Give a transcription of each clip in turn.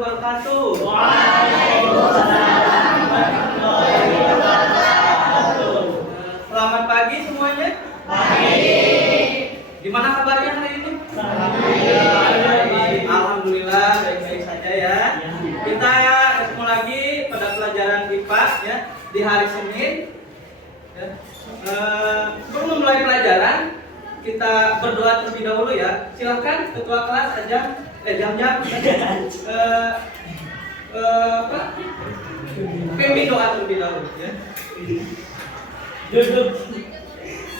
wabarakatuh. Waalaikumsalam warahmatullahi wabarakatuh. Selamat pagi semuanya. Pagi. Gimana kabarnya hari ini? Baik. Alhamdulillah baik-baik saja ya. Kita ketemu lagi pada pelajaran IPA ya di hari Senin. Ya. Sebelum memulai pelajaran kita berdoa terlebih dahulu ya. Silakan ketua kelas jam pimpin doa terlebih dahulu ya.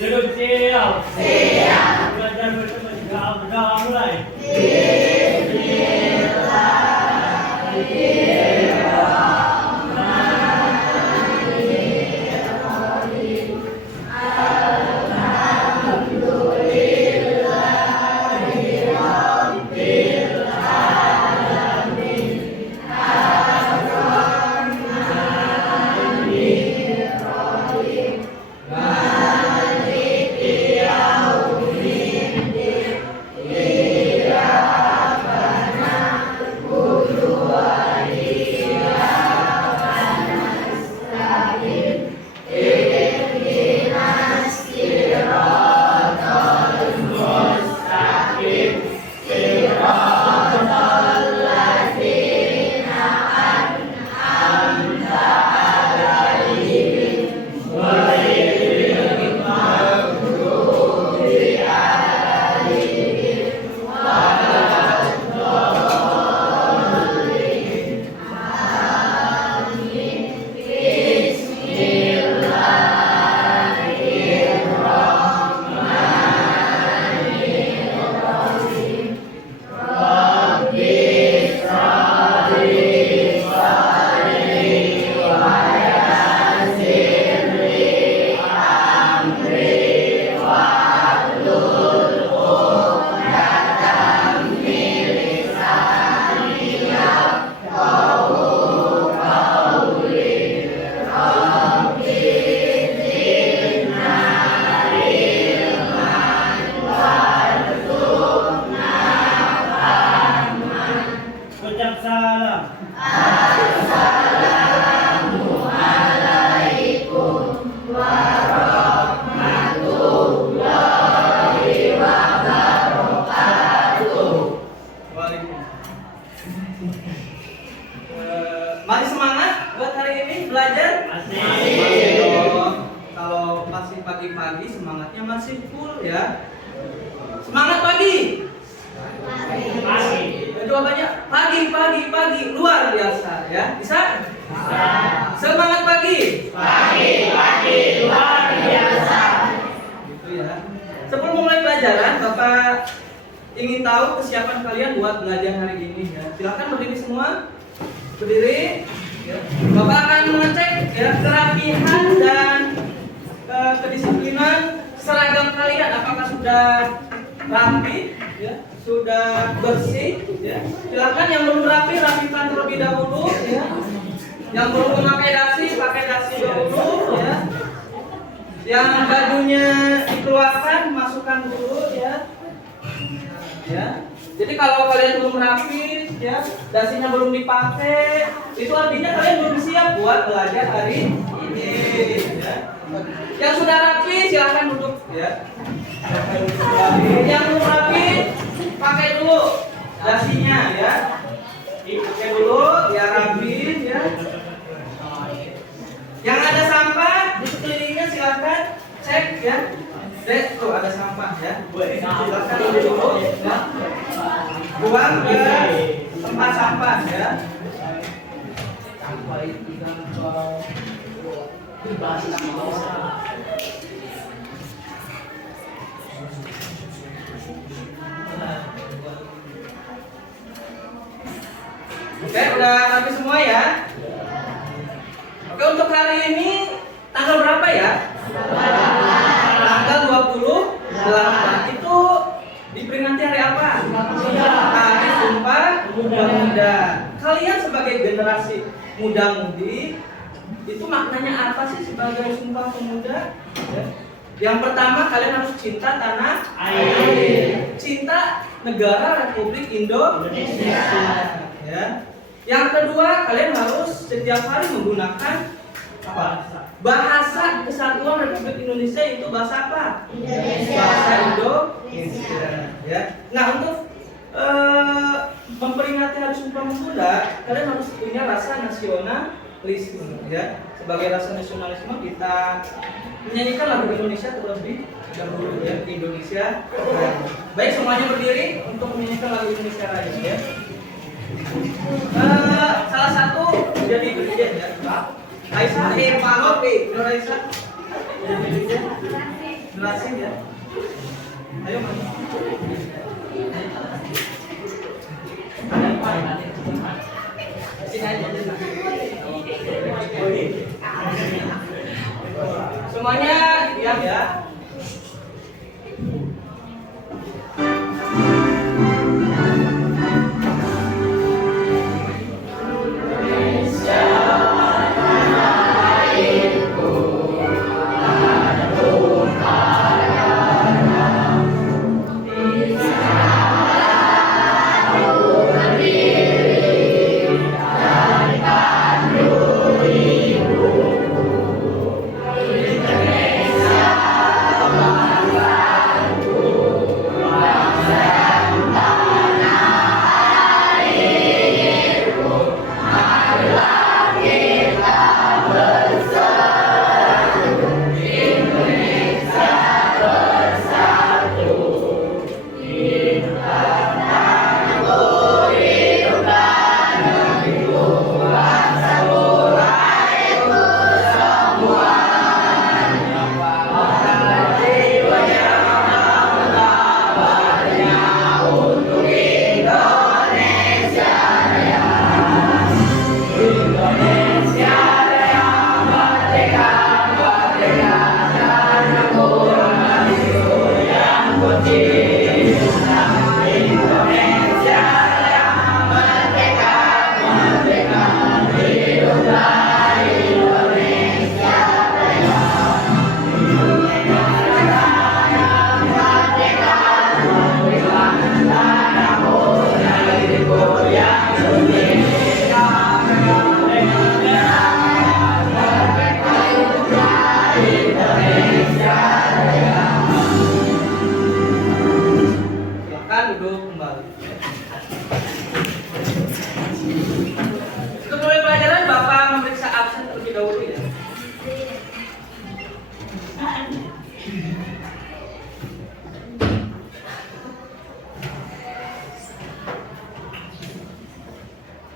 Duduk siap. Belajar bersama juga berdoa mulai. Ucap salam. Assalamualaikum warahmatullahi wabarakatuh. Masih semangat buat hari ini belajar? Masih. dong. Kalau masih pagi-pagi semangatnya masih full ya. Semangat pagi. Masih. Jawabannya pagi luar biasa ya. Bisa? Semangat pagi. Pagi luar biasa. Gitu ya. Sebelum mulai pelajaran, Bapak ingin tahu kesiapan kalian buat belajar hari ini ya. Silakan berdiri semua. Berdiri. Ya. Bapak akan mengecek ya kerapihan dan kedisiplinan seragam kalian apakah sudah rapi ya, sudah bersih ya. Silakan yang belum rapi rapikan terlebih dahulu ya. Yang belum memakai dasi pakai dasi dulu ya. Yang bajunya dikeluarkan masukkan dulu ya. Ya. Jadi kalau kalian belum rapi ya, dasinya belum dipakai, itu artinya kalian belum siap buat belajar hari ini ya. Yang sudah rapi silahkan duduk ya. Yang belum rapi pakai dulu dasinya ya. Pakai dulu biar rapi ya. Yang ada sampah di sekelilingnya silahkan cek ya. Tuh ada sampah ya. Silahkan dulu ya. Buang ke tempat sampah ya. Oke, udah rapi semua ya. Oke, untuk hari ini tanggal berapa ya? Tanggal 28. Itu diperingati hari apa? Hari Sumpah Pemuda. Kalian sebagai generasi muda-mudi, itu maknanya apa sih sebagai Sumpah Pemuda? Ya. Yang pertama, kalian harus cinta tanah air, cinta negara Republik Indonesia. Ya. Yang kedua, kalian harus setiap hari menggunakan apa? Bahasa Kesatuan Republik Indonesia, itu bahasa apa? Bahasa Indonesia. Ya. Nah, untuk memperingati Hari Sumpah Pemuda, kalian harus punya rasa nasionalisme. Ya. Sebagai rasa nasionalisme, kita menyanyikan lagu Indonesia terlebih dahulu, ya, di Indonesia. Baik, semuanya berdiri untuk menyanyikan lagu Indonesia Raya, ya. Salah satu jadi dirjen, ya. Aisyah, Pak Nur Aisyah. Jadi dirjen. Jelasin, ya. Ayo, Mas. Sini aja. Semuanya diam, ya.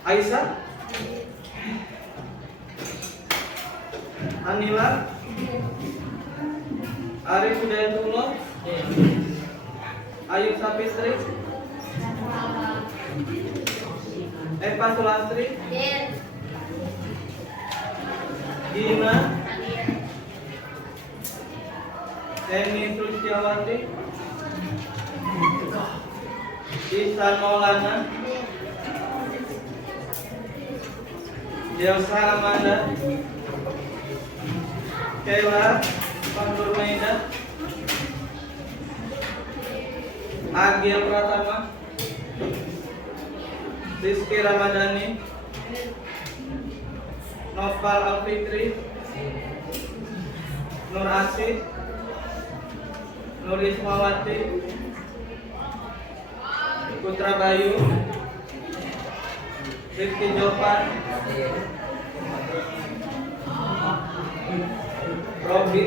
Aisyah, Anila, Arif Hidayatullah, Ayu Sapitri, Eva Sulastri, Gina, Eni Suciawati, Ihsan Maulana, Delsa Amanda, Kayla Pandur Maida, Agil Pratama, Rizky Ramadhani, Noval Alfitri, Nur Asyid, Nur Ismawati, Putra Bayu, Rifki Jovan, Robi,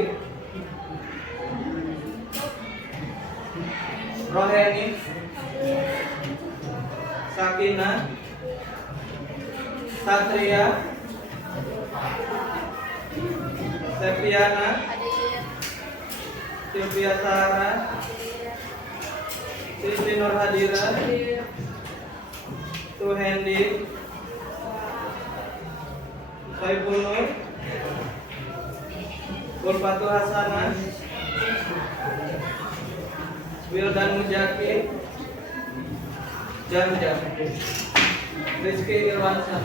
Roheni, Sakina, Satria, Septiana, Sylvia Sara, Siti Nur Hadira, Tuhendi, Saiful Nur, Bulfatu Hasanah, Wildan Mujaki, Janja, Rizky Irwansyah.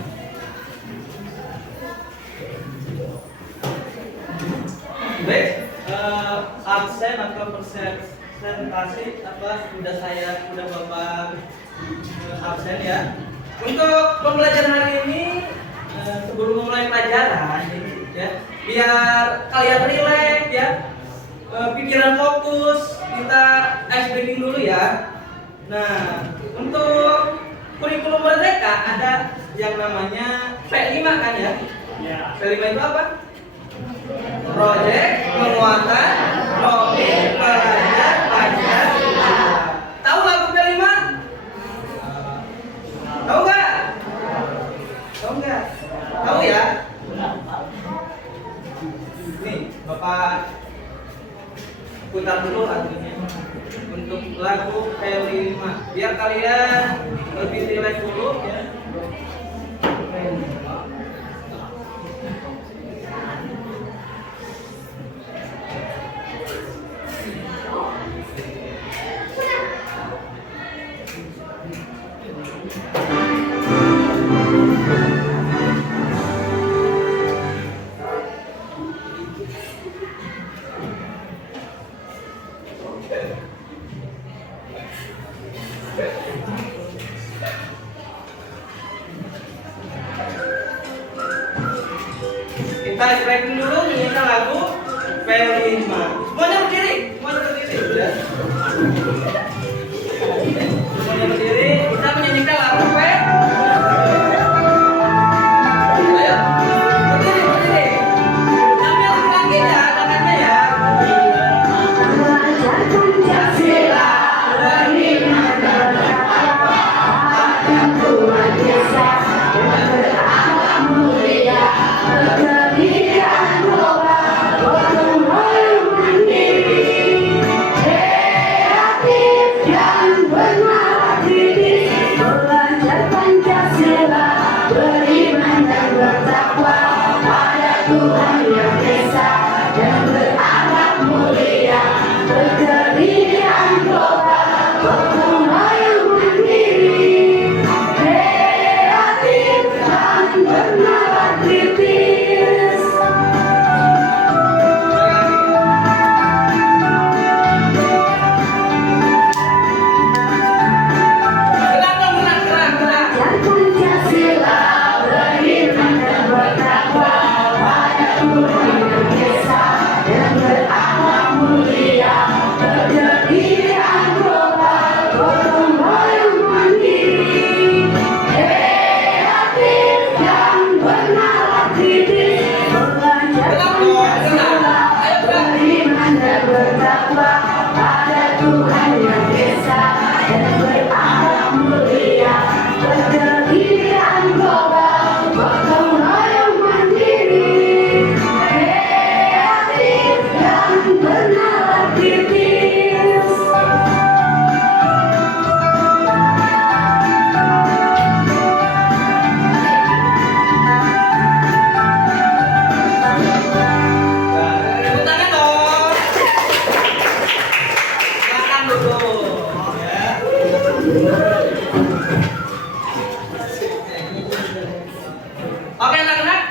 Baik, absen atau presentasi apa sudah Bapak absen, ya. Untuk pembelajaran hari ini, sebelum memulai pelajaran, ya, biar kalian rileks, ya, pikiran fokus, kita ice breaking dulu ya. Nah, untuk kurikulum Merdeka ada yang namanya P5 kan ya? Ya. P5 itu apa? Proyek penguatan profil pelajar Pancasila. Tahu lagu P5? Tahu nggak? Tahu nggak? Tahu ya? Nih, Bapak putar dulu lagunya untuk lagu P5 biar kalian lebih rileks dulu ya. Kita breaking dulu menyanyikan lagu P5. Semuanya berdiri, ya. Semuanya berdiri, kita menyanyikan lagu P. Ayo, berdiri. Sambil lagi ya, tangannya ya. Belajar Pancasila, beriman dan bertakwa pada Tuhan Yesus dan berakhlak mulia, berdirian global, gotong royong mandiri, kreatif dan bernalar kritis. Belajar Pancasila, beriman dan bertakwa pada Tuhan Yang Esa dan berakhlak mulia, berdirian global, gotong royong mandiri, kreatif dan bernalar kritis. Gerak dong, gerak. Belajar Pancasila, beriman dan bertakwa pada Tuhan Yang Esa dan berakhlak mulia, berdirian global, gotong royong mandiri, kreatif dan bernalar kritis. Belajar Pancasila, beriman dan bertakwa pada Tuhan Yang Esa dan berakhlak mulia, berdirian global, gotong royong mandiri, kreatif dan bernalar kritis. Tepuk tangan dong. Silakan dulu. Ya. Oke anak-anak,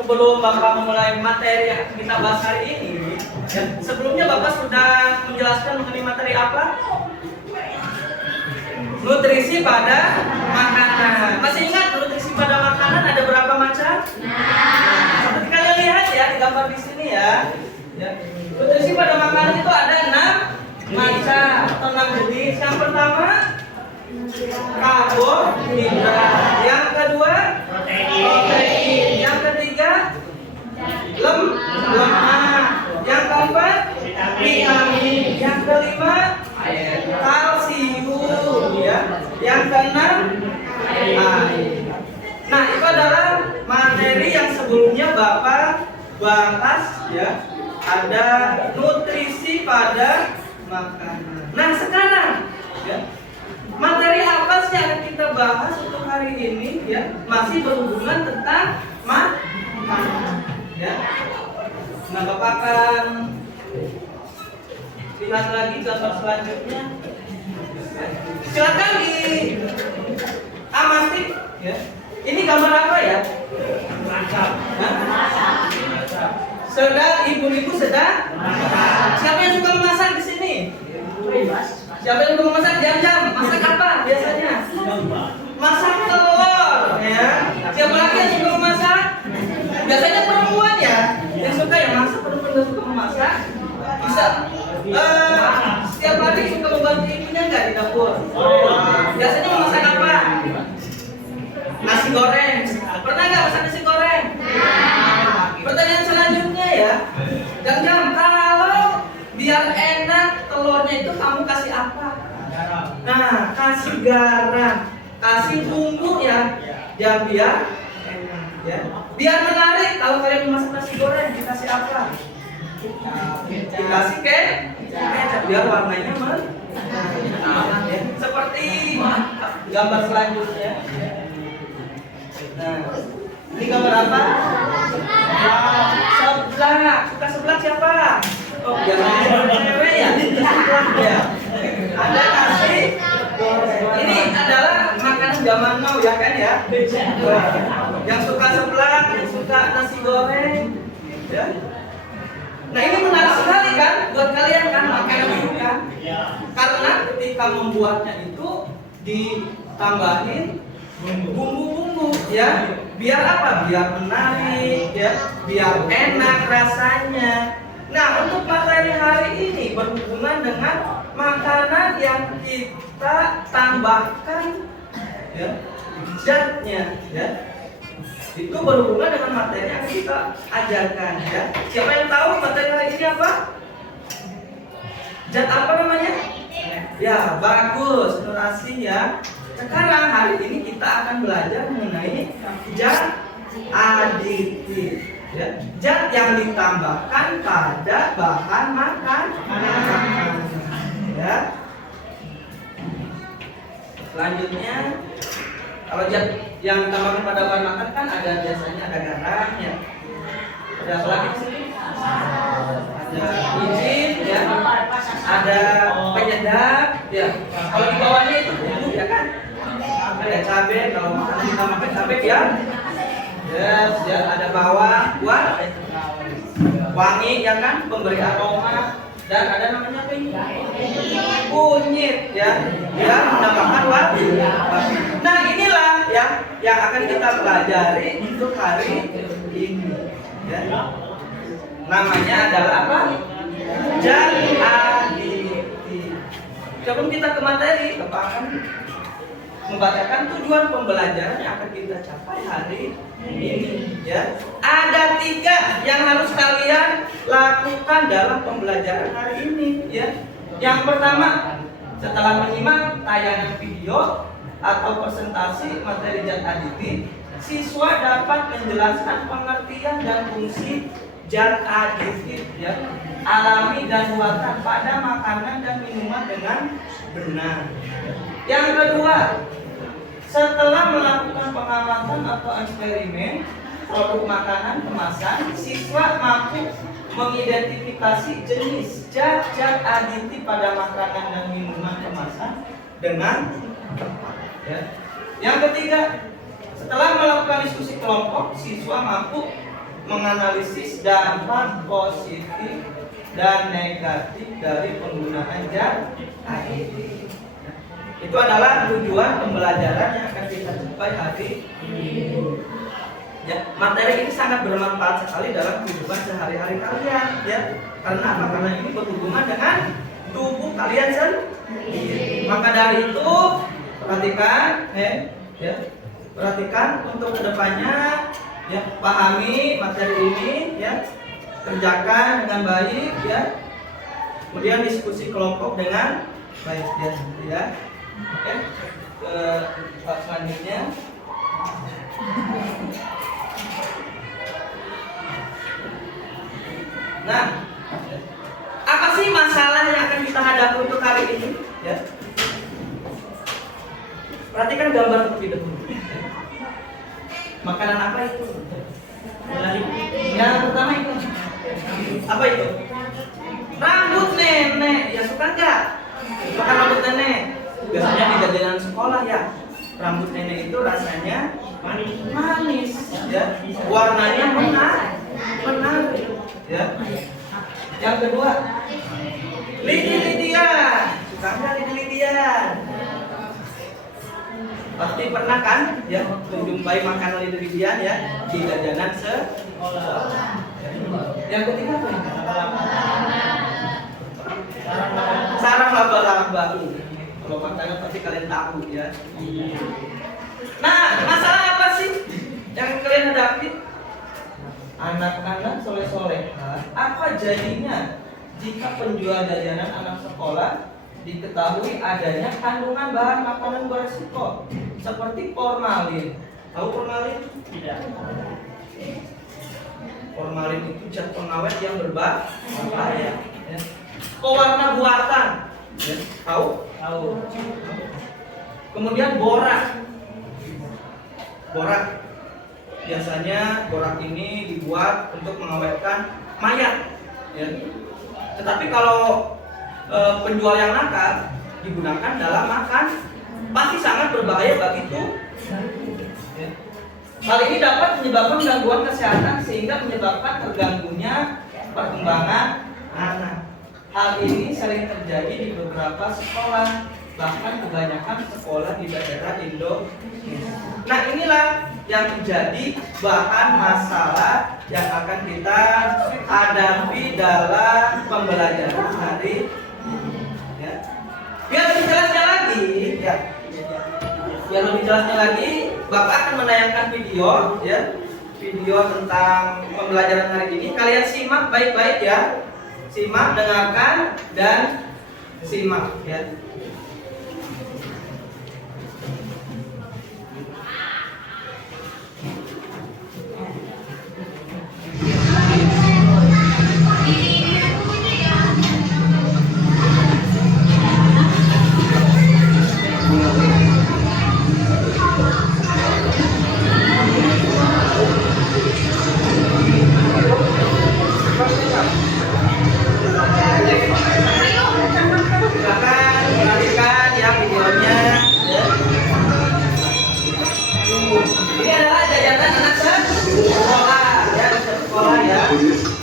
sebelum Bapak memulai materi yang kita bahas hari ini, ya, sebelumnya Bapak sudah menjelaskan mengenai materi apa? Nutrisi pada makanan. Masih ingat nutrisi pada makanan ada berapa macam? Seperti kalian lihat ya di gambar di sini ya. Ya. Nutrisi pada makanan itu ada 6 macam atau 6 jenis. Yang pertama karbohidrat. Yang kedua protein. Yang ketiga lemak. Yang keempat vitamin. Yang kelima kalsium ya. Yang keenam air. Nah, itu adalah materi yang sebelumnya Bapak bahas ya. Ada nutrisi pada makanan. Nah, sekarang ya, materi apa sih yang akan kita bahas untuk hari ini ya? Masih berhubungan tentang makanan ya. Nah, Bapak akan lihat lagi gambar selanjutnya. Silakan di amati ya. Ini gambar apa ya? Masak. Hah? Sedang ibu-ibu sedang masak. Siapa yang suka memasak di sini? Siapa yang suka memasak? Jam-jam. Masak apa biasanya? Masak telur. nasi goreng. Pernah nggak masak nasi goreng? Pertanyaan selanjutnya ya, Jam, kalau biar enak telurnya itu kamu kasih apa? Garam. Nah, kasih garam, kasih bumbu ya, biar enak ya. Biar menarik kalau kalian memasak nasi goreng dikasih apa? Dikasih kecap biar warnanya menarik. Ya. Seperti gambar selanjutnya. Nah, ini gambar apa? Seblak. Suka seblak siapa? Oh, biasanya cewek ya. Seblak ya. Ada nasi. Ini adalah makanan zaman now ya kan ya. Yang suka seblak, yang suka nasi goreng, ya. Nah ini menarik sekali kan buat kalian kan makanan itu kan. Karena ketika membuatnya itu ditambahin bumbu-bumbu ya, biar apa? Biar menarik ya, biar enak rasanya. Nah untuk materi hari ini berhubungan dengan makanan yang kita tambahkan ya, zatnya ya. Itu berhubungan dengan materi yang kita ajarkan ya. Siapa yang tahu materi hari ini apa? Zat apa namanya? Ya bagus, terasi ya. Sekarang hari ini kita akan belajar mengenai zat aditif ya. Zat yang ditambahkan pada bahan makanan ya. Selanjutnya kalau zat yang ditambahkan pada bahan makan kan ada biasanya ada garam ya. Ada apa lagi di sini? Ada izin ya. Ada penyedap ya. Kalau di bawahnya itu bumbu ya kan. Ada cabai, kalau makan kita makan cabai ya. Yes, ya ada bawang buat wangi ya kan, pemberi aroma, dan ada namanya apa ini? Kunyit ya. Ya, menambahkan wangi. Nah, inilah ya yang akan kita pelajari untuk hari ini ya. Namanya adalah apa? Zat aditif. Sebelum kita ke materi, Bapak akan membacakan tujuan pembelajaran yang akan kita capai hari ini ya. Ada 3 yang harus kalian lakukan dalam pembelajaran hari ini ya. Yang pertama, setelah menyimak tayangan video atau presentasi materi zat aditif, siswa dapat menjelaskan pengertian dan fungsi zat aditif ya, alami dan buatan pada makanan dan minuman dengan benar. Yang kedua, setelah melakukan pengamatan atau eksperimen produk makanan kemasan, siswa mampu mengidentifikasi jenis zat-zat aditif pada makanan dan minuman kemasan dengan tepat ya. Yang ketiga, setelah melakukan diskusi kelompok, siswa mampu menganalisis dampak positif dan negatif dari penggunaan zat aditif. Itu adalah tujuan pembelajaran yang akan kita capai hari ini. Ya, materi ini sangat bermanfaat sekali dalam kehidupan sehari-hari kalian ya. Karena apa? Karena ini berhubungan dengan tubuh kalian sendiri. Maka dari itu perhatikan ya. Perhatikan untuk kedepannya ya, pahami materi ini ya. Kerjakan dengan baik ya. Kemudian diskusi kelompok dengan baik ya. Oke, ke part selanjutnya. Nah, apa sih masalah yang akan kita hadapi untuk hari ini? Ya. Perhatikan gambar terlebih dahulu. Makanan apa itu? Yang pertama itu. Apa itu? Rambut nenek. Ya suka nggak? Makan rambut nenek. Biasanya di jajanan sekolah ya. Rambut nenek itu rasanya manis ya. Warnanya menarik ya. Yang kedua, lidi-lidian. Suka nggak lidi-lidian? Pasti pernah kan ya menjumpai makanan lidi-lidian ya di jajanan sekolah. Yang ketiga apa ini? Sarang laba-laba. Kalau makanan pasti kalian tahu ya. Nah, masalah apa sih terjadinya jika penjual jajanan anak sekolah diketahui adanya kandungan bahan makanan beresiko seperti formalin. Tahu formalin? Tidak. Formalin itu zat pengawet yang berbahaya. Ya. Pewarna buatan. Ya. Tahu? Tahu. Kemudian borak. Borak. Biasanya borak ini dibuat untuk mengawetkan mayat. Ya. Tetapi kalau penjual yang nakal digunakan dalam makan, pasti sangat berbahaya bagi tubuh. Ya. Hal ini dapat menyebabkan gangguan kesehatan sehingga menyebabkan terganggunya perkembangan anak. Hal ini sering terjadi di beberapa sekolah, bahkan kebanyakan sekolah di daerah Indonesia. Nah, inilah yang menjadi bahan masalah yang akan kita hadapi dalam pembelajaran hari ini. Ya. Biar lebih jelasnya lagi, ya. Biar lebih jelasnya lagi, Bapak akan menayangkan video, ya, video tentang pembelajaran hari ini. Kalian simak baik-baik ya, simak, dengarkan, dan simak, ya.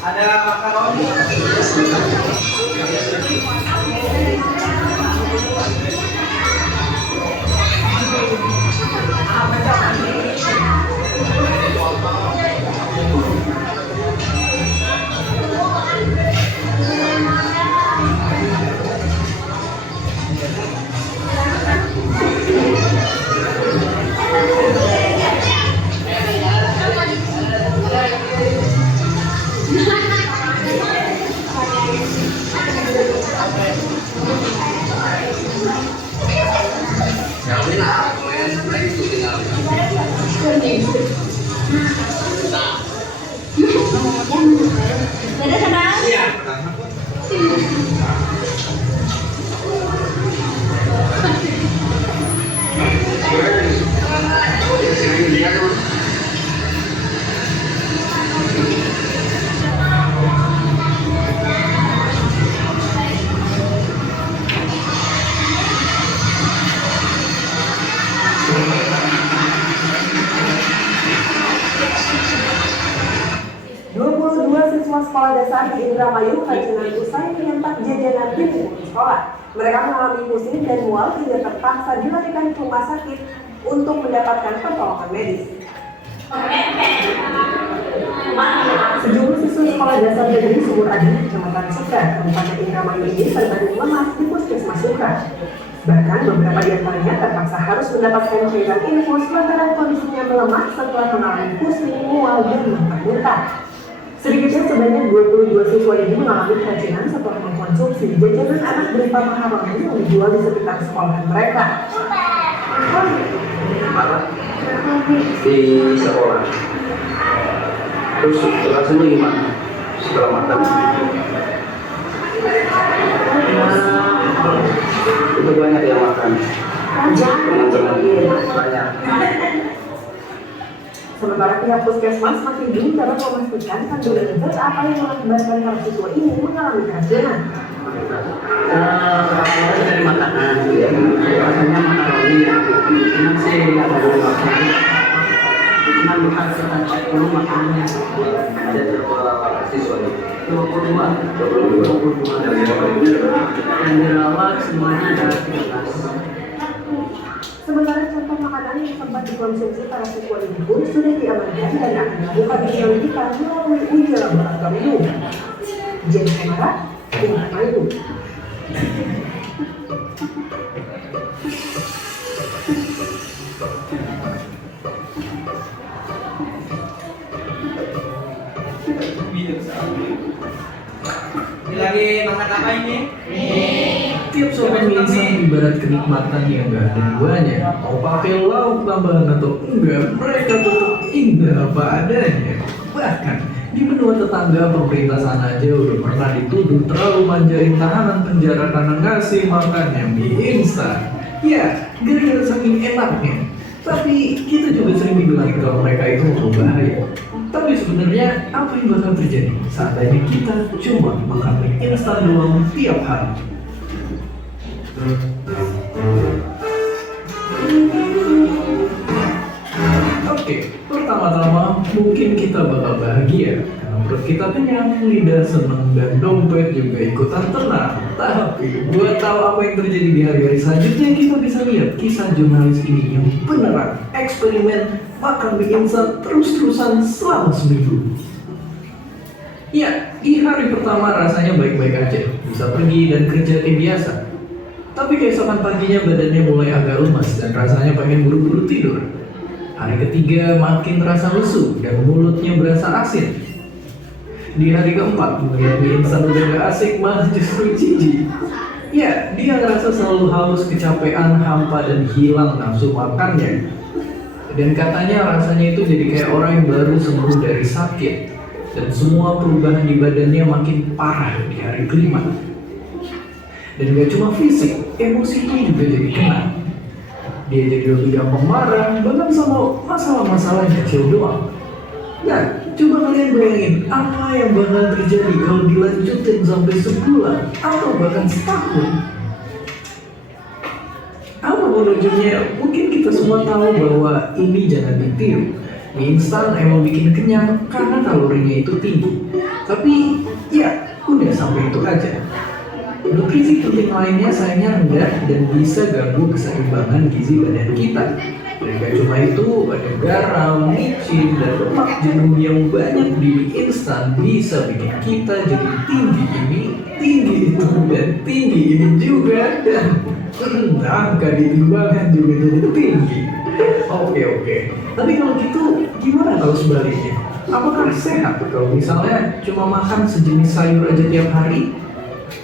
Ada makaroni. Sekolah dasar di Indramayu Rajunan usai menyantap jajanan di lingkungan sekolah. Mereka mengalami pusing dan mual hingga terpaksa dilarikan ke rumah sakit untuk mendapatkan pertolongan medis. Sejumlah siswa sekolah dasar negeri Sumur Adi, Kecamatan Sukra, Kabupaten Indramayu ini terbaring lemas di puskesmas Sukra. Bahkan beberapa di antaranya terpaksa harus mendapatkan cairan infus lantaran kondisinya melemah setelah mengalami pusing, mual, dan muntah-muntah. Sedikitnya sebanyak 22 siswa ini mengalami keracunan setelah mengkonsumsi jajanan anak berupa makaroni yang dijual di sekitar sekolahan mereka. Di sekolah. Terus rasanya gimana setelah makan? Itu banyak yang makan. Teman-teman banyak. Sementara pihak puskesmas masih belum dapat memastikan kandungan zat apa yang mengakibatkan para siswa ini mengalami keracunan. Keracunan dari makanan, rasanya makaroni. Cuman sih ada beberapa. Cuman bukan kita cek dulu makanannya. Ada berapa siswa? 22. Yang dirawat semuanya ada 13. Sementara contoh makanan yang sempat dikonsumsi para siswa ini pun sudah diamankan dan akan dilakukan penyelidikan melalui uji laboratorium. Jadi kamera, Indramayu. Ini lagi masak apa ini? Tiap sobat mie instan ibarat kenikmatan yang gak ada duanya. Mau pakai lauk tambahan atau enggak, mereka tetap indah apa adanya. Bahkan di benua tetangga pemerintah sana aja udah pernah dituduh terlalu manjain tahanan penjara karena ngasih makannya mie instan. Ya, gara-gara saking enaknya. Tapi kita juga sering dibilangin kalau mereka itu berbahaya. Tapi sebenarnya apa yang bakal terjadi seandainya kita cuma makan mie instan doang tiap hari? Oke, pertama-tama mungkin kita bakal bahagia karena perut kita kenyang, lidah seneng, dan dompet juga ikutan tenang. Tapi buat tahu apa yang terjadi di hari-hari selanjutnya, kita bisa lihat kisah jurnalis ini yang beneran eksperimen makan mie instan terus-terusan selama seminggu. Ya, di hari pertama rasanya baik-baik aja, bisa pergi dan kerja kayak biasa. Tapi keesokan paginya badannya mulai agak lemas dan rasanya pengen buru-buru tidur. Hari ketiga makin terasa lesu dan mulutnya berasa asin. Di hari keempat melihat mie instan udah gak asik, malah justru jijik. Ya, dia ngerasa selalu haus, kecapean, hampa, dan hilang nafsu makannya. Dan katanya rasanya itu jadi kayak orang yang baru sembuh dari sakit. Dan semua perubahan di badannya makin parah di hari kelima. Dan gak cuma fisik, emosinya juga jadi kena. Dia jadi lebih gampang marah, bahkan sama masalah-masalah yang kecil doang. Nah, coba kalian bayangin apa yang bakal terjadi kalau dilanjutin sampai sebulan atau bahkan setahun. Apapun ujungnya, mungkin kita semua tahu bahwa ini jangan ditiru. Mie instan emang bikin kenyang karena kalorinya itu tinggi. Tapi ya, udah sampai itu aja. Nutrisi penting lainnya sayangnya rendah dan bisa ganggu keseimbangan gizi badan kita. Dan gak cuma itu, ada garam, micin, dan lemak jenuh yang banyak di mie instan bisa bikin kita jadi tinggi ini, tinggi itu, dan tinggi ini juga. Dan angka di timbangan juga jadi tinggi. Oke. Tapi kalau gitu, gimana kalau sebaliknya? Apakah sehat kalau misalnya cuma makan sejenis sayur aja tiap hari?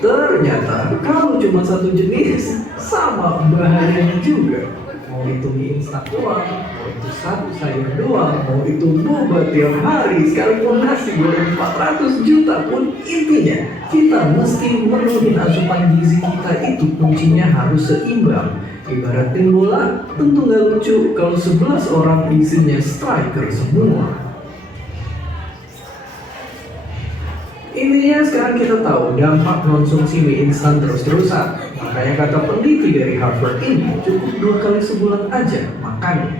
Ternyata kalau cuma satu jenis sama bahayanya juga. Mau itu mie instan doang, mau itu satu sayur doang, mau itu boba tiap hari, sekalipun nasi goreng 400 juta pun, intinya kita mesti menuhin asupan gizi kita itu kuncinya harus seimbang. Ibarat tim bola, tentu gak lucu kalau 11 orang isinya striker semua. Intinya sekarang kita tahu dampak konsumsi mie instan terus-terusan. Makanya kata peneliti dari Harvard ini cukup 2 kali sebulan aja makannya.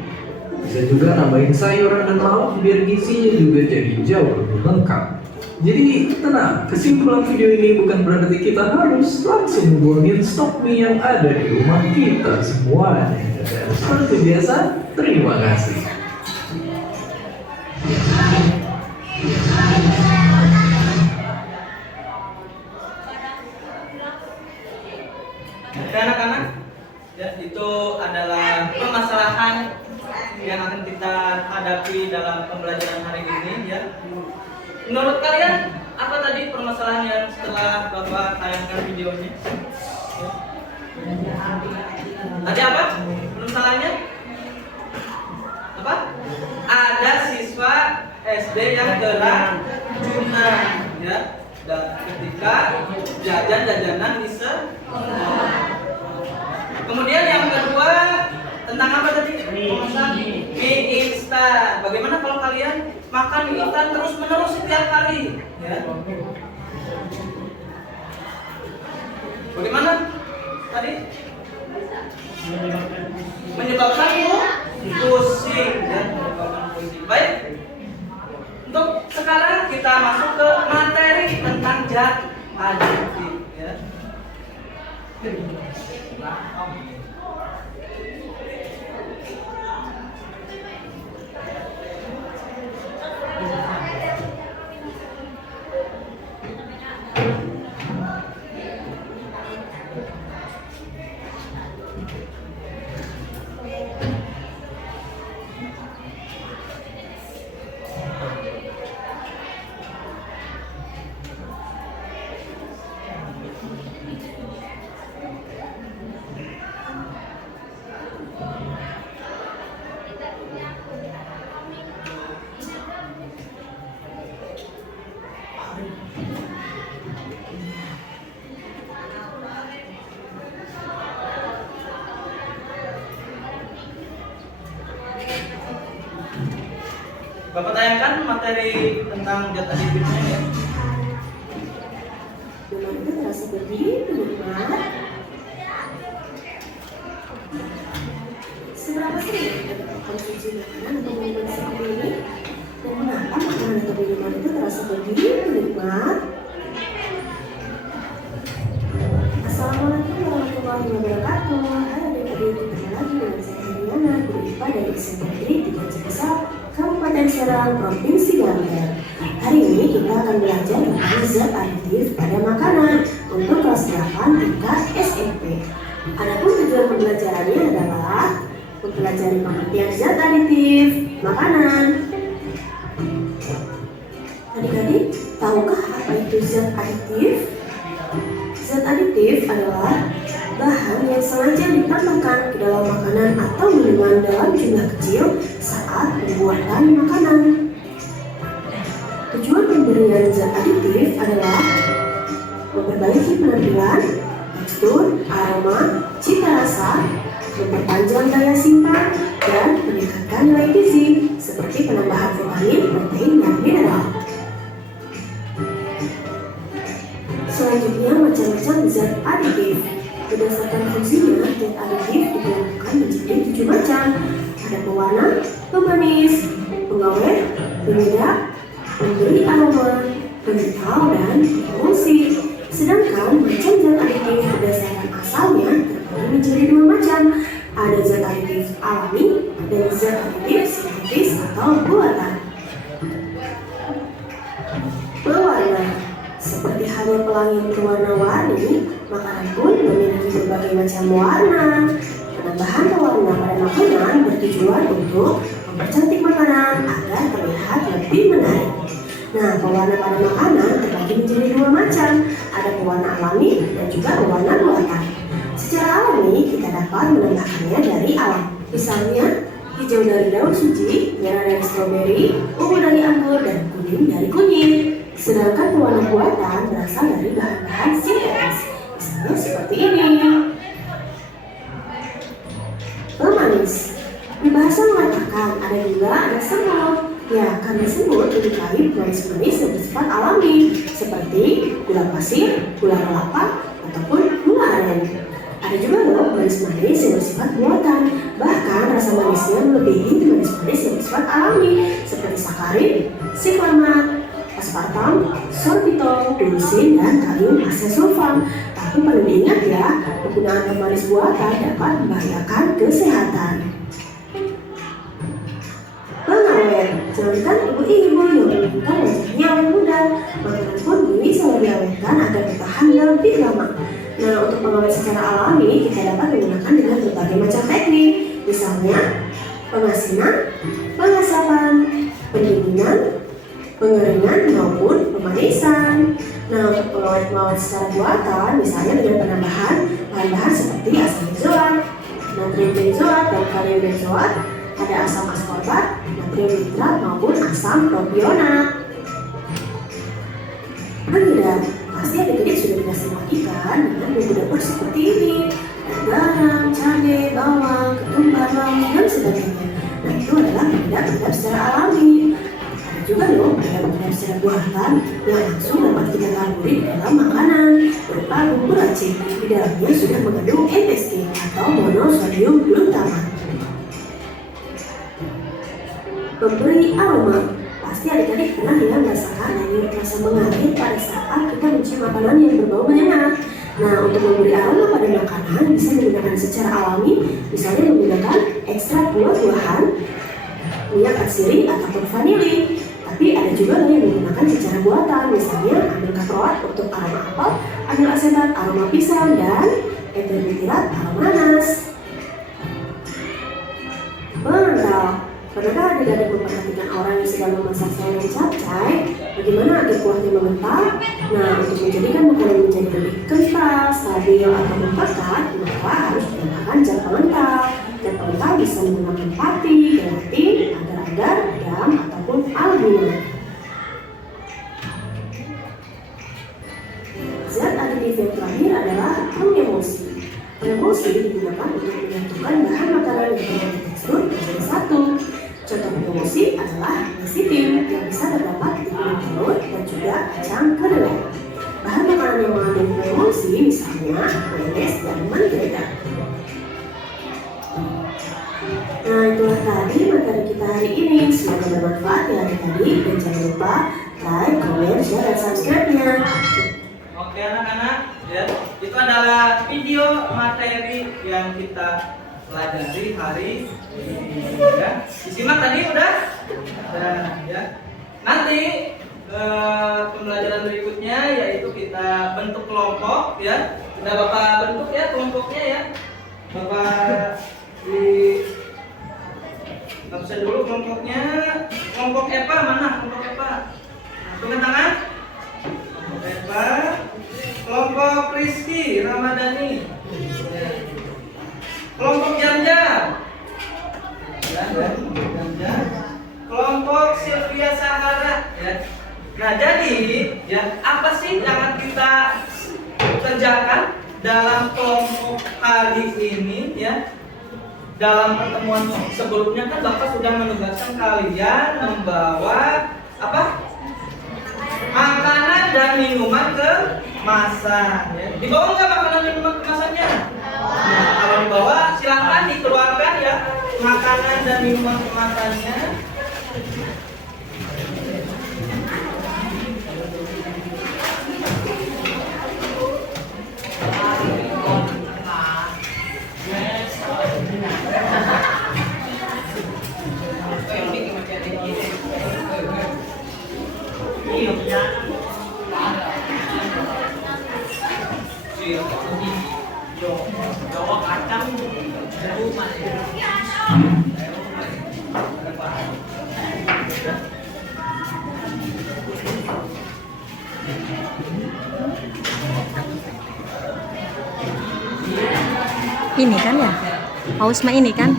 Bisa juga nambahin sayuran dan lauk biar gizinya juga jadi jauh lebih lengkap. Jadi tenang, kesimpulan video ini bukan berarti kita harus langsung buangin stok mie yang ada di rumah kita semuanya. Dan seperti biasa, terima kasih. Oke anak-anak, ya, itu adalah permasalahan yang akan kita hadapi dalam pembelajaran hari ini, ya. Menurut kalian apa tadi permasalahannya setelah Bapak tayangkan videonya? Tadi apa? Permasalahannya? Apa? Ada siswa SD yang keracunan, ya. Dan ketika jajanan bisa. Kemudian yang kedua tentang apa tadi? Mie instan. Bagaimana kalau kalian makan mie instan terus menerus setiap hari? Ya. Bagaimana tadi? Menyebabkan pusing, ya. Menyebabkan pusing. Baik. Untuk sekarang kita masuk ke materi tentang zat adiktif, ya. Bapak tayangkan materi tentang zat aditifnya ya. Memang itu terasa begitu nikmat. Seberapa sering kita konsumsi makanan atau minuman seperti ini? Dan mengapa makanan atau minuman itu terasa begitu nikmat? Assalamualaikum warahmatullahi wabarakatuh. Hai adik-adik, ketemu lagi dengan saya Heriana, guru IPA dari SMP 3 Cikesal, Kabupaten Serang, Provinsi Banten. Hari ini kita akan belajar tentang zat aditif pada makanan untuk kelas 8 tingkat SMP. Adapun tujuan pembelajarannya adalah mempelajari pengertian zat aditif makanan. Adik-adik, tahukah apa itu zat aditif? Zat aditif adalah bahan yang sengaja ditambahkan ke dalam makanan atau minuman dalam jumlah kecil saat pembuatan makanan. Tujuan pemberian zat aditif adalah memperbaiki penampilan, tekstur, aroma, cita rasa, memperpanjang daya simpan, dan meningkatkan nilai gizi seperti penambahan vitamin, protein, dan mineral. Selanjutnya, macam-macam zat aditif. Berdasarkan fungsinya, zat aditif dikelompokkan menjadi 7 macam. Ada pewarna, pemanis, pengawet, penyedap, pemberi aroma, pengental, dan emulsi. Sedangkan macam zat aditif berdasarkan asalnya terbagi menjadi 2 macam. Ada zat aditif alami dan zat aditif sintetis atau buatan. Pewarna. Seperti halnya pelangi yang berwarna-warni, makanan pun memiliki berbagai macam warna. Penambahan pewarna pada makanan bertujuan untuk mempercantik makanan agar terlihat lebih menarik. Nah, pewarna pada makanan terbagi menjadi 2 macam. Ada pewarna alami dan juga pewarna buatan. Secara alami, kita dapat menambahkannya dari alam. Misalnya, hijau dari daun suji, merah dari stroberi, ungu dari anggur, dan kuning dari kunyit. Sedangkan pewarna buatan berasal dari bahan-bahan sintetis, misalnya seperti ini. Pemanis. Bahasa mengatakan ada semut. Ya, karena semut menyukai manis-manis yang bersifat alami, seperti gula pasir, gula kelapa, ataupun gula aren. Ada juga loh manis-manis yang bersifat buatan. Bahkan rasa manisnya melebihi manis-manis yang bersifat alami, seperti sakarin, siklamat, aspartam, sorbitol, dulsin, dan kalium asesulfam. Tapi perlu diingat ya, penggunaan pemanis buatan dapat membahayakan kesehatan. Pengawet. Jangankan ibu-ibu yang menginginkan wajahnya awet muda, makanan pun bisa diawetkan agar bertahan lebih lama. Nah, untuk pengawet secara alami, kita dapat menggunakan dengan berbagai macam teknik. Misalnya, pengasinan, pengasapan, pendinginan, pengeringan maupun pemanisan. Nah, untuk pengawet secara buatan, misalnya dengan penambahan bahan-bahan seperti asam benzoat, natrium benzoat, dan kalium benzoat, ada asam askorbat, natrium nitrat maupun asam propionat. Penyedap, pasti adik-adik sudah tidak asing lagi kan dengan bumbu dapur seperti ini. Ada garam, cabai, bawang, ketumbar, bawang, dan sebagainya. Nah, itu adalah penyedap secara alami. Juga loh, ada penyedap secara buatan yang langsung dapat kita taburi di dalam makanan berupa bumbu racik. Di dalamnya sudah mengandung MSG atau monosodium glutamat. Pemberi aroma. Pasti adik-adik pernah ya merasakan rasa mengalir pada saat kita mencium makanan yang berbau menyengat. Nah, untuk memberi aroma pada makanan bisa menggunakan secara alami, misalnya menggunakan ekstrak buah-buahan, minyak atsiri ataupun vanili. Tapi ada juga yang menggunakan secara buatan, misalnya amil kaproat untuk aroma apel, amil asetat aroma pisang, dan etil butirat aroma nanas. Pengental. Pernahkah adik-adik memperhatikan orang yang sedang memasak sayur capcay? Bagaimana agar kuahnya mengental? Nah, untuk menjadikan makanan menjadi lebih kental, stabil, atau mempekat, maka harus ditambahkan zat pengental. Zat pengental bisa menggunakan pati, gelatin, agar-agar, garam, ataupun albumina. Zat aditif yang terakhir adalah pengemulsi. Pengemulsi digunakan untuk menyatukan bahan makanan yang berbeda tekstur menjadi satu. Contoh pengemulsi adalah nasi semoga bermanfaat ya adik-adik, dan jangan lupa like, comment, share, dan subscribe-nya. Oke anak-anak, ya itu adalah video materi yang kita pelajari hari ini. Ya. Disimak tadi udah? Ya. Nanti pembelajaran berikutnya yaitu kita bentuk kelompok, ya. Sudah Bapak bentuk ya kelompoknya ya. Bapak di absen dulu kelompoknya. Kelompok EPA mana? Kelompok EPA. Tunggu tangan. Kelompok EPA. Kelompok Rizky Ramadhani. Kelompok Jam-Jam. Jam-Jam. Kelompok Sylvia Sahara. Ya. Nah jadi ya apa sih yang akan kita kerjakan dalam kelompok kali ini ya? Dalam pertemuan sebelumnya kan Bapak sudah menugaskan kalian membawa apa? Makanan dan minuman kemasan. Ya. Dibawa nggak makanan minuman kemasannya? Nah, kalau dibawa silahkan dikeluarkan ya makanan dan minuman kemasannya. Jawa kacang rumah ya. Ini kan ya? Paus mah ini kan?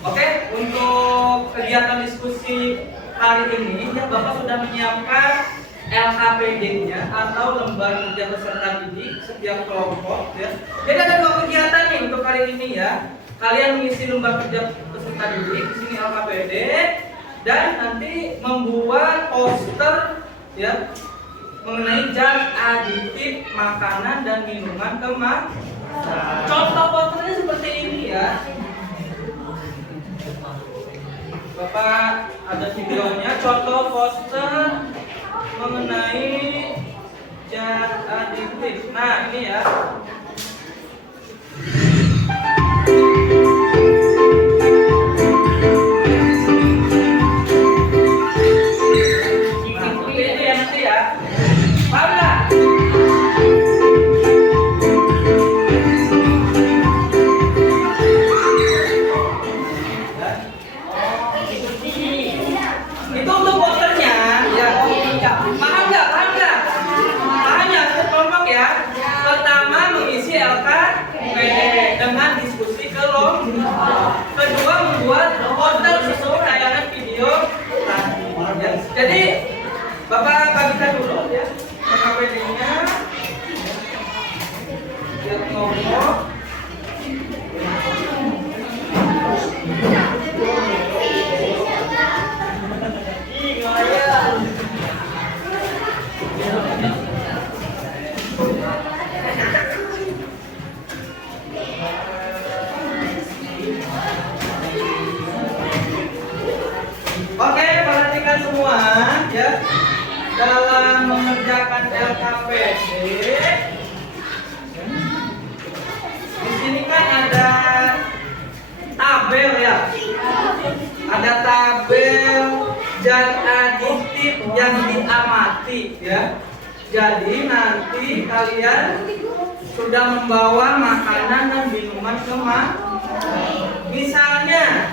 Oke, untuk kegiatan diskusi hari ini ya Bapak sudah menyiapkan LKPD-nya atau lembar kerja peserta didik setiap kelompok ya. Jadi ada 2 kegiatan nih untuk hari ini ya. Kalian mengisi lembar kerja peserta didik, di sini LKPD, dan nanti membuat poster ya mengenai zat aditif makanan dan minuman kemasan. Contoh posternya seperti ini ya. Bapak ada videonya, contoh poster mengenai zat aditif. Nah ini ya. Kedua, membuat poster sesuai tayangan video tadi. Ya. Jadi Bapak bagikan dulu ya LKPD-nya. Lihat nomor. Oke, perhatikan semua ya. Dalam mengerjakan LKPD, di sini kan ada tabel ya. Ada tabel zat aditif yang diamati ya. Jadi nanti kalian sudah membawa makanan dan minuman kemasan. Misalnya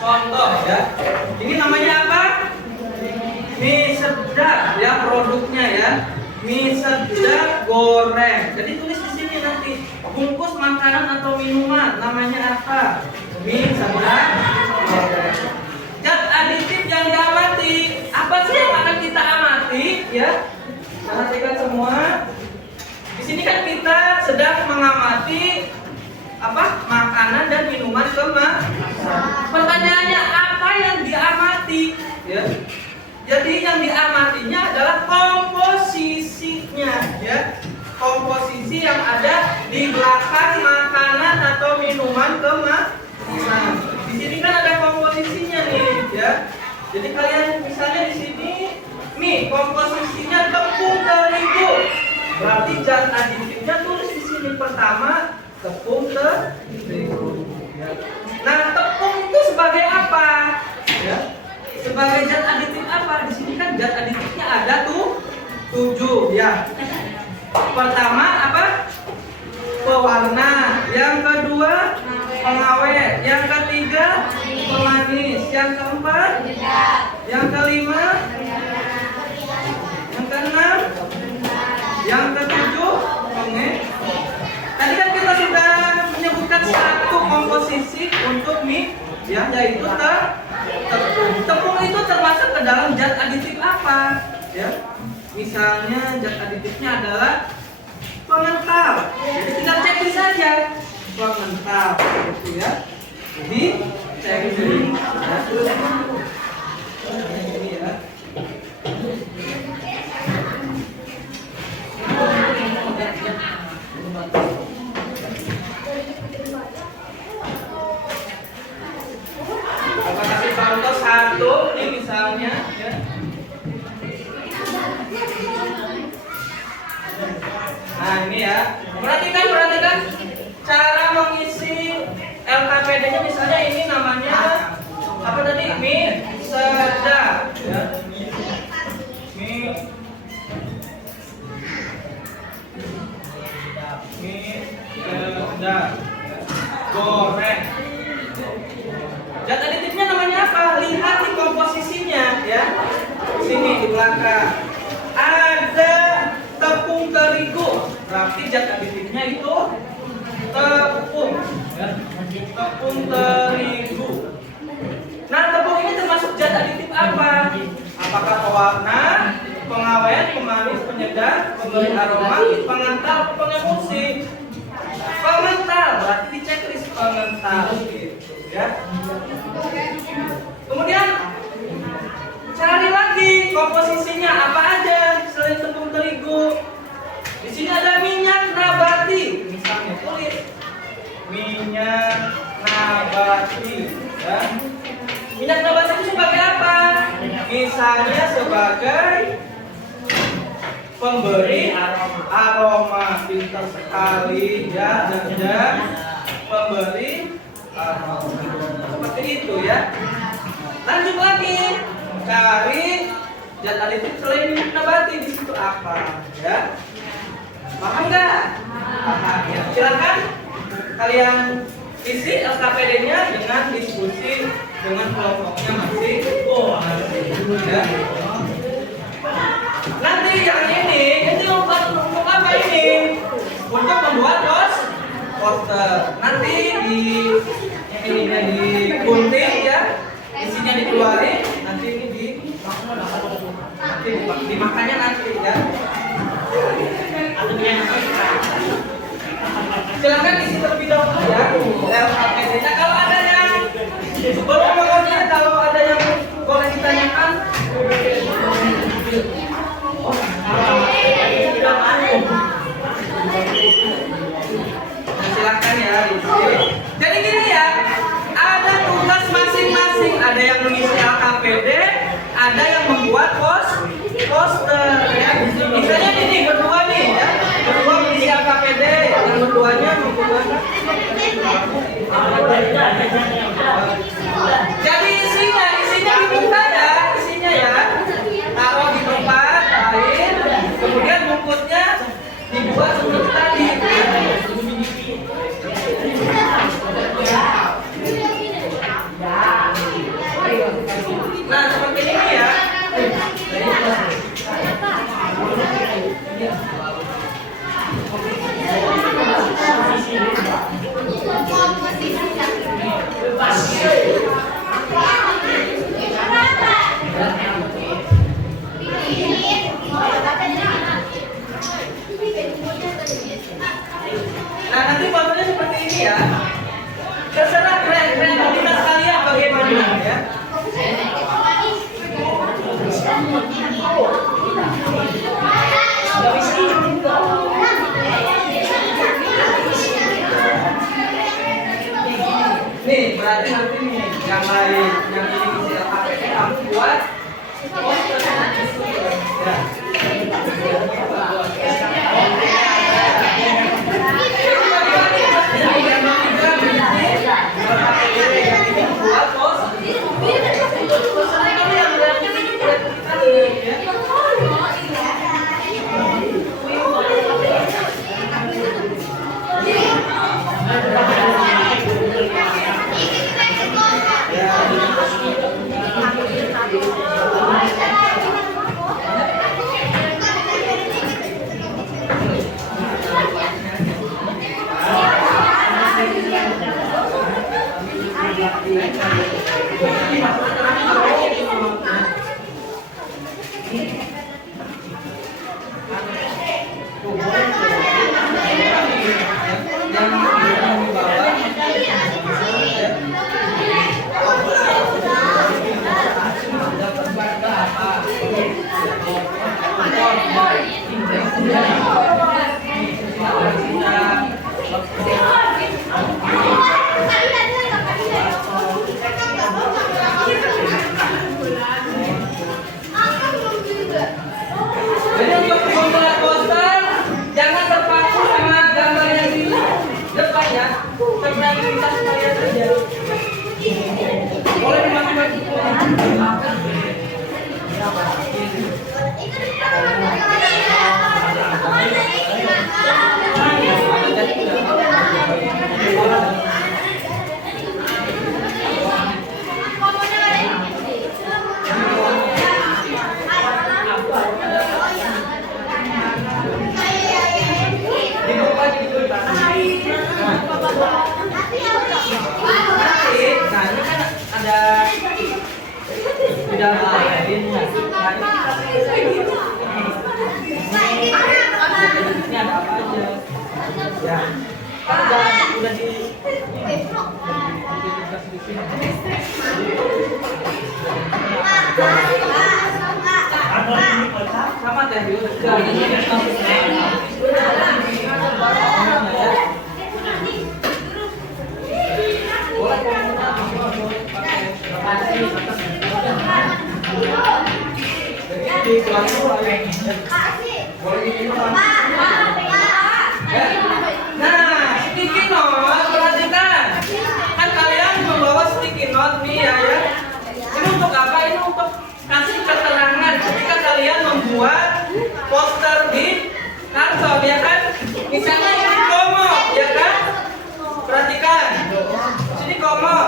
contoh ya, ini namanya apa? Mie sedap ya produknya ya. Mie sedap goreng. Jadi tulis di sini nanti bungkus makanan atau minuman namanya apa? Mie sedap goreng. Zat aditif yang diamati. Apa sih yang akan kita amati ya? Perhatikan semua. Di sini kan kita sedang mengamati apa? Makanan dan minuman kemasan. Pertanyaannya apa yang diamati? Ya. Jadi yang diamatinya adalah komposisinya, ya. Komposisi yang ada di belakang makanan atau minuman kemasan. Di sini kan Jadi kalian misalnya di sini, nih komposisinya tepung terigu. Berarti zat aditifnya tulis di sini pertama tepung terigu. Ya. Nah, tepung itu sebagai apa? Ya. Sebagai zat aditif apa? Di sini kan zat aditifnya ada tuh 7 ya. Pertama apa? Pewarna. Yang kedua pengawet. Yang ketiga pemanis. Yang keempat, yang kelima, yang keenam, yang ketujuh pengawet. Tadi kan kita sudah menyebutkan satu komposisi untuk mie, ya, yaitu tepung. Tepung itu termasuk ke dalam zat aditif apa? Ya, misalnya zat aditifnya adalah pengental. Jadi tinggal checklist saja pengental, gitu ya. Jadi checklist. Ini ya. Kita kasih contoh satu, ini misalnya ya. Nah ini ya, perhatikan cara mengisi LKPD-nya. Misalnya ini namanya apa tadi? Mie sedap ya. Mie sedap goreng. Zat aditifnya namanya apa? Lihat di komposisinya ya. Sini di belakang ada tepung terigu. Berarti zat aditifnya itu tepung ya. Tepung terigu. Nah, tepung ini termasuk zat aditif apa? Apakah pewarna, pengawet, pemanis, penyedap, pemberi aroma, pengental, pengemulsi? Pengental, berarti di checklist pengental gitu ya. Kemudian cari lagi komposisinya apa aja selain tepung terigu. Di sini ada minyak nabati, misalnya tulis minyak nabati ya. Minyak nabati itu sebagai apa? Misalnya sebagai pemberi aroma, pintar sekali ya, dan pemberi aroma. Seperti itu ya. Lanjut lagi, cari zat aditif selain minyak nabati, di situ apa ya? Paham nggak? Paham ya. Silakan kalian isi LKPD-nya dengan diskusi dengan kelompoknya masing ya. Nanti yang ini untuk apa ini? Untuk membuat poster. Nanti ininya digunting ya, isinya dikeluarin. Nanti ini dimakannya nanti ya. Silakan isi terlebih dahulu ya LKPD-nya. Kalau ada yang sebelum mengujinya, kalau ada yang boleh ditanyakan. Silakan ya. Jadi gini ya, ada tugas masing-masing. Ada yang mengisi LKPD, ada yang membuat poster ya. Misalnya ini berdua nih ya, berdua mengisi LKPD, yang berduanya membuat. Jadi isinya diminta ya, isinya ya, taruh di tempat lain, kemudian bungkusnya dibuat seperti tadi. Nah seperti ini ya. Jadi untuk membuat poster jangan terpaku sama gambar yang di depan ya. Kreativitas kalian saja. Boleh dimasukkan. Nah, ini kan ada bidang lain ya. Ini ada apa aja? Ya. Udah di sama teh dulu. Di kelas nah, sticky note, perhatikan. Kan kalian membawa sticky note nih ya. Ini untuk apa? Ini untuk kasih keterangan ketika kalian membuat poster di kantor, ya kan? Misalnya ini komo, ya kan? Perhatikan. Di sini komo.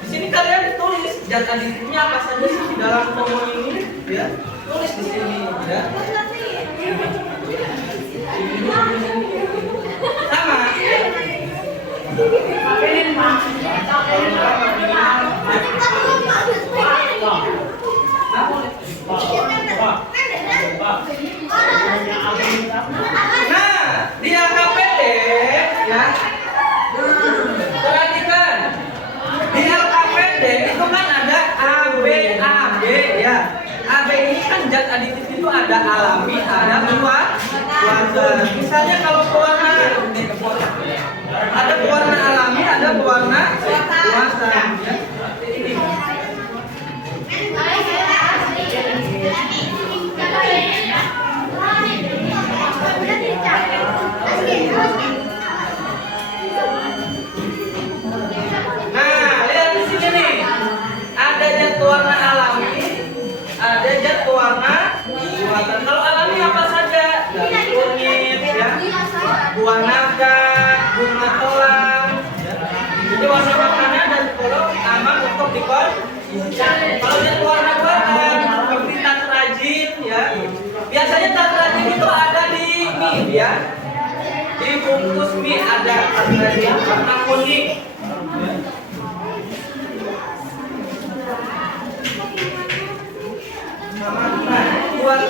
Di sini kalian tulis data dirinya apa saja sih di dalam komo ini, ya. Tulis di sini, ya. Sama. Nah, di LKPD ya. Perhatikan. Di LKPD itu kan ada AB ya. AB ini kan zat aditif itu ada alami, ada pewarna. Misalnya kalau pewarna ada pewarna alami, ada pewarna buatan. Ya. Nah, lihat di sini nih. Ada zat pewarna alami, ada zat pewarna buatan. Kalau alami apa saja? Dari kunyit, ya, buah naga, bunga telang. Ya. Jadi warna makanan dan kalau aman untuk dikonsumsi. Kalau zat pewarna buatan, seperti tat rajin, ya. Biasanya tat rajin itu ada di mie, ya. Di bungkus mie ada tat rajin warna kuning. Buat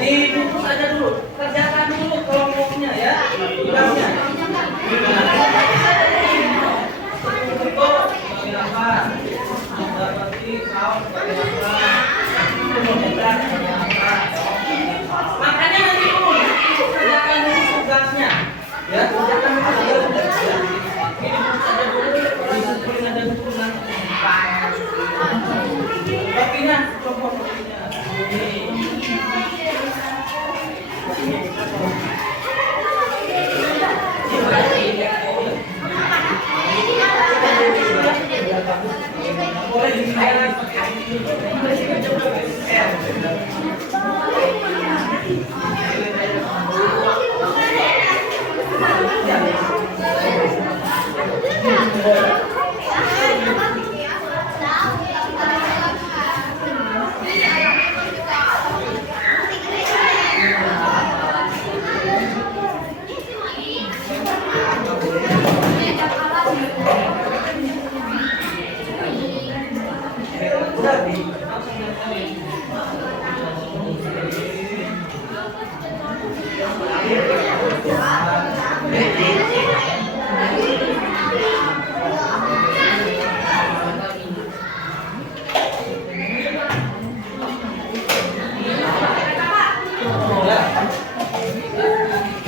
dibungkus aja dulu, kerjakan dulu kalau mau tugasnya. Untuk sebagai apa? Seperti kaos sebagai apa? Kemudian sebagai apa? Makanya nanti dulu kerjakan dulu tugasnya. Ya, kerjakan dulu tugasnya. Ini ada dulu, disiplin ada dulu nanti. Kopinya, coba kopinya. Boleh dibayar.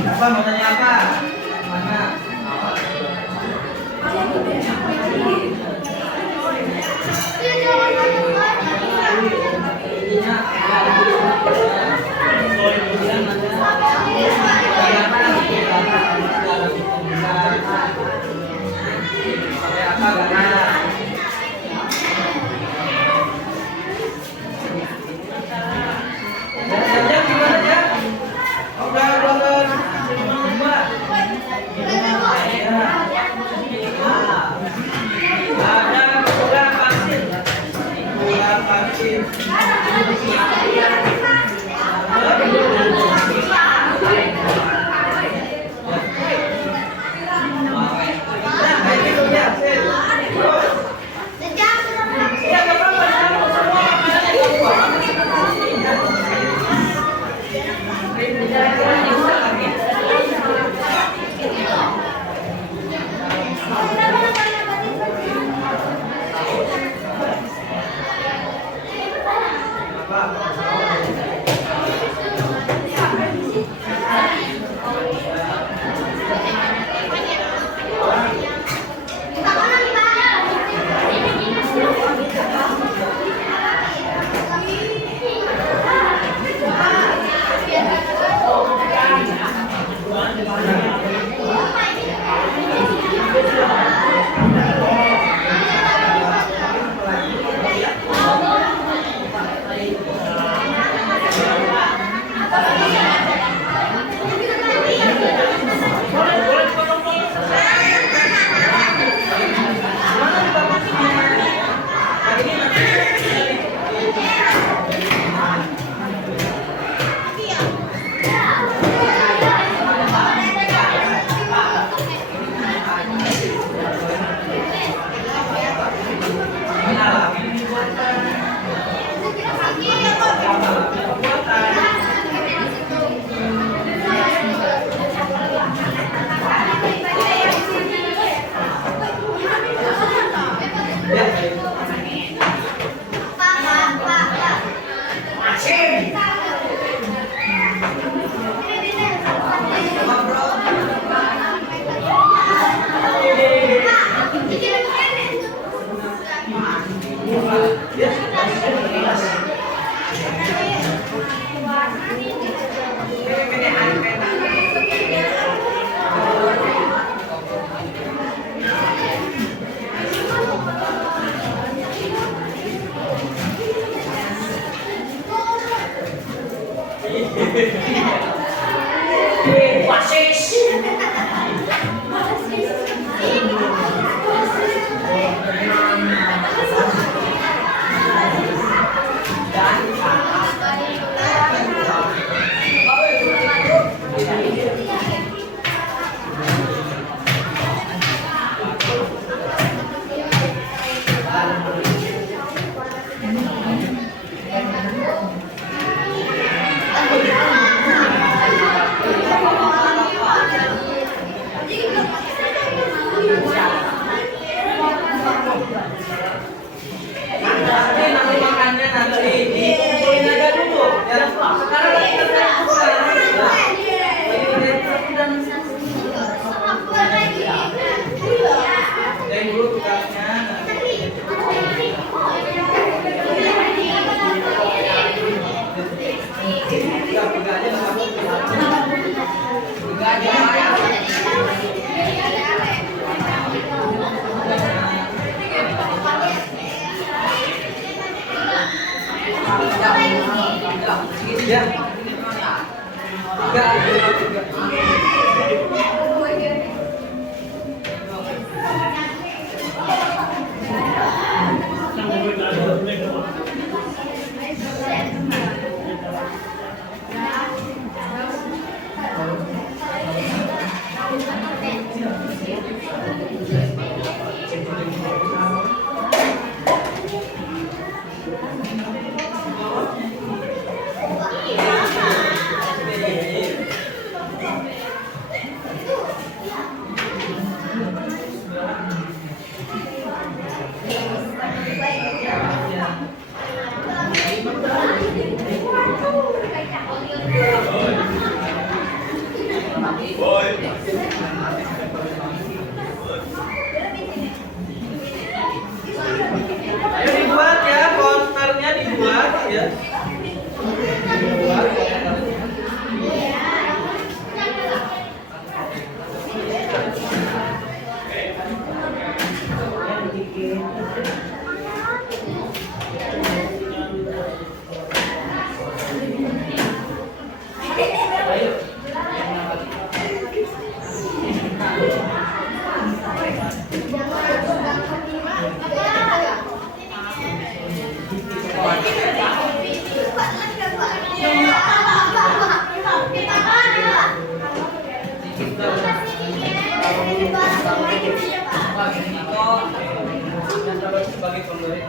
Apa mau tanya apa? Mana? Ayo dibuat ya, posternya dibuat ya. Dibuat posternya. Sebagai pemberi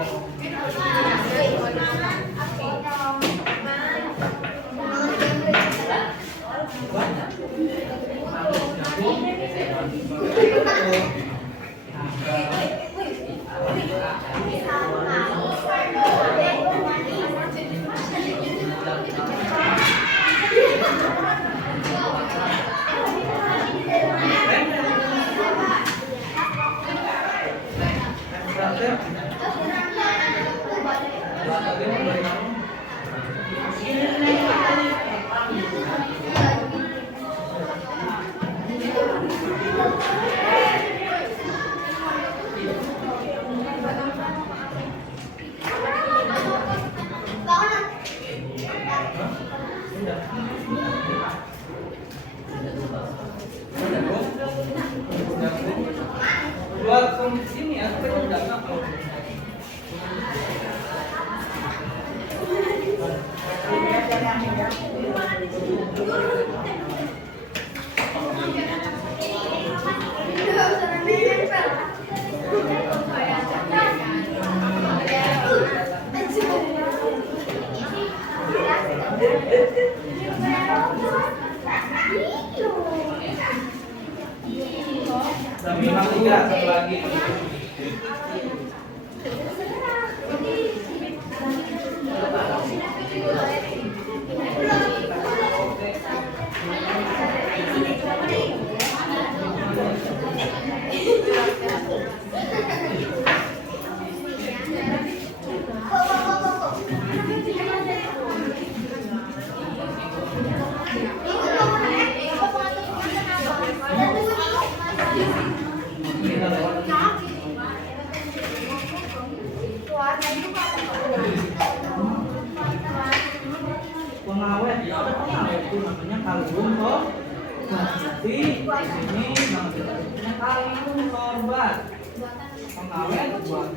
buat ini ya, udah Bintang 3, satu lagi. Pengawet, ya ada pengawet itu namanya kalung korban. Jadi ini namanya kalung korban. Pengawet buat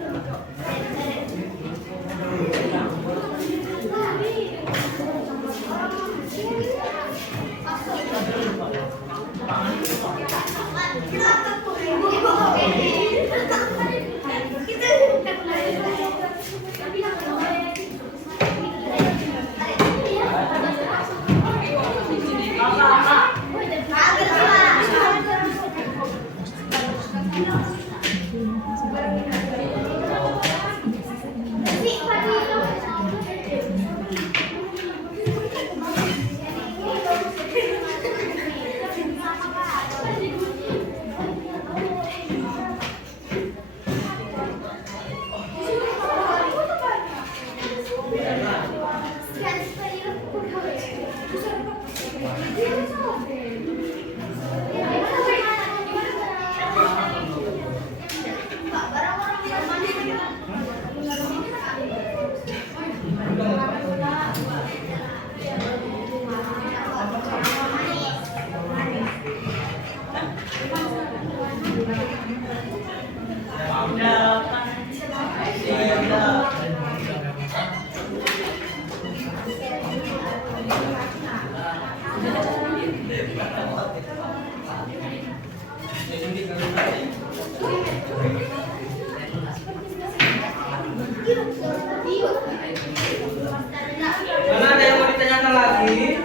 Mana ada yang mau ditanyakan lagi?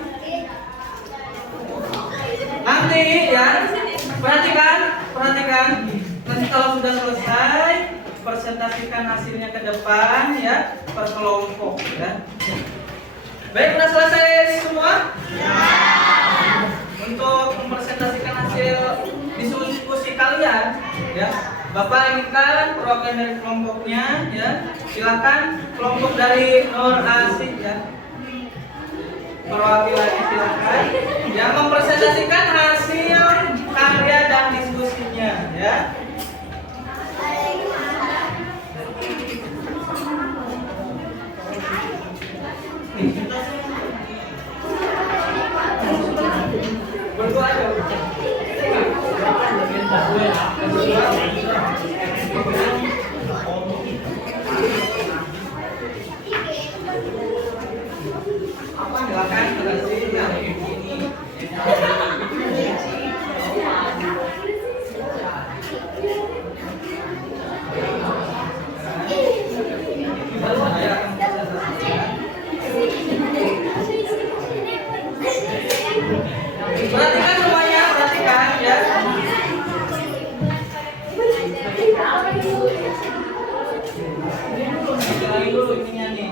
Nanti ya, perhatikan. Nanti kalau sudah selesai, presentasikan hasilnya ke depan ya, per kelompok ya. Baik, sudah selesai semua? Ya. Untuk mempersiapkan hasil diskusi kalian, ya. Bapak inginkan perwakilan dari kelompoknya, ya. Silakan kelompok dari Nur Asik, ya. Perwakilannya silakan, yang mempresentasikan hasil karya dan diskusinya, ya. Berdua aja. Silakan kasih yang ini. Perhatikan semuanya, perhatikan ya. Jalanin dulu ininya nih.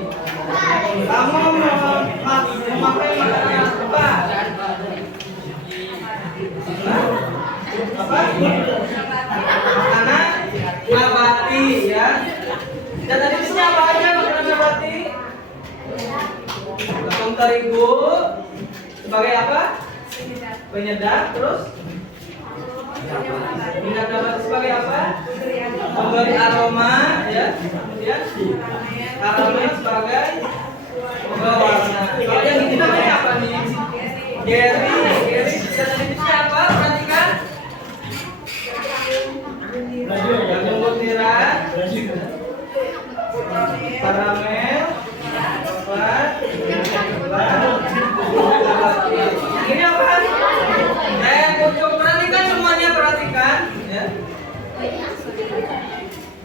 Kamu memakai makanan apa? Apa? Makanan nabati ya. Dan tadi isinya apa aja makanan nabati? Tepung terigu sebagai apa? Penyedap, terus minyak nabati sebagai apa? Memberi aroma ya. Kemudian karamel sebagai warna. Kalau yang ini namanya apa nih? Geri dan jenisnya apa? Perhatikan. Jagung butiran, karamel, coklat, ini apa? Pucuk. Perhatikan semuanya, perhatikan ya.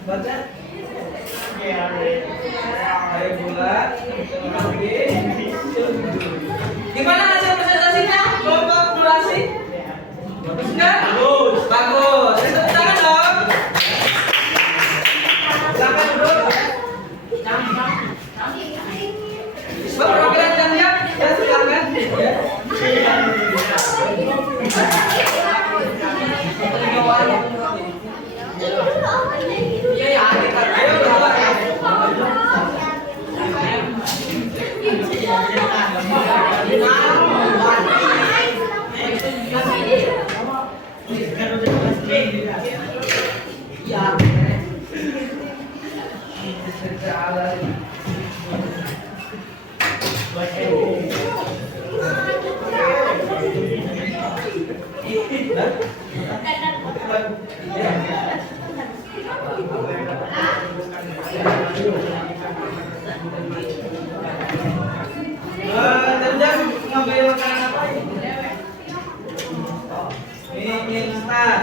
Baca. Air gula, gimana hasil presentasinya? Kelompok durasi? Bagus nggak? Bagus. Bagus. Tepuk tangan dong. Silakan duduk. Bapak perwakilan jam-jam, ya silakan. Iya ya, ayo berdua. Jam ngambil makanan apa ini? Mie instan.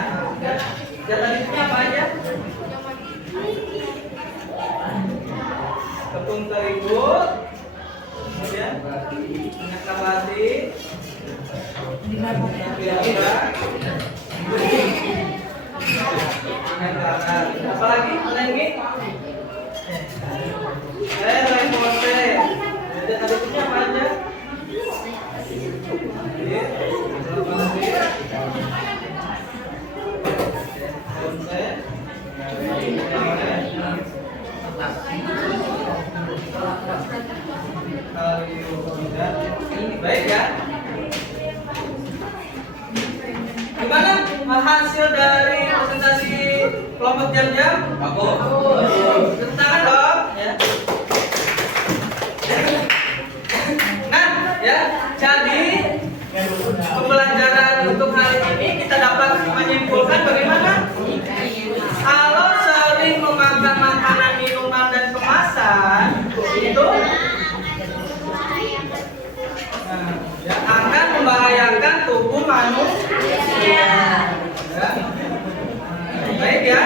Jenisnya apa aja? Tepung terigu, kemudian minyak nabati, apa lagi? Lagi? Remote. Jenisnya apa aja? Baik ya. Gimana hasil dari presentasi kelompok jam-jam? Bagus. Tepuk tangan dong. Ya. Nah, ya. Jadi pembelajaran untuk hari ini kita dapat menyimpulkan bagaimana kalau sering memakan makanan, minuman dan kemasan itu akan membahayakan tubuh manusia. Baik ya.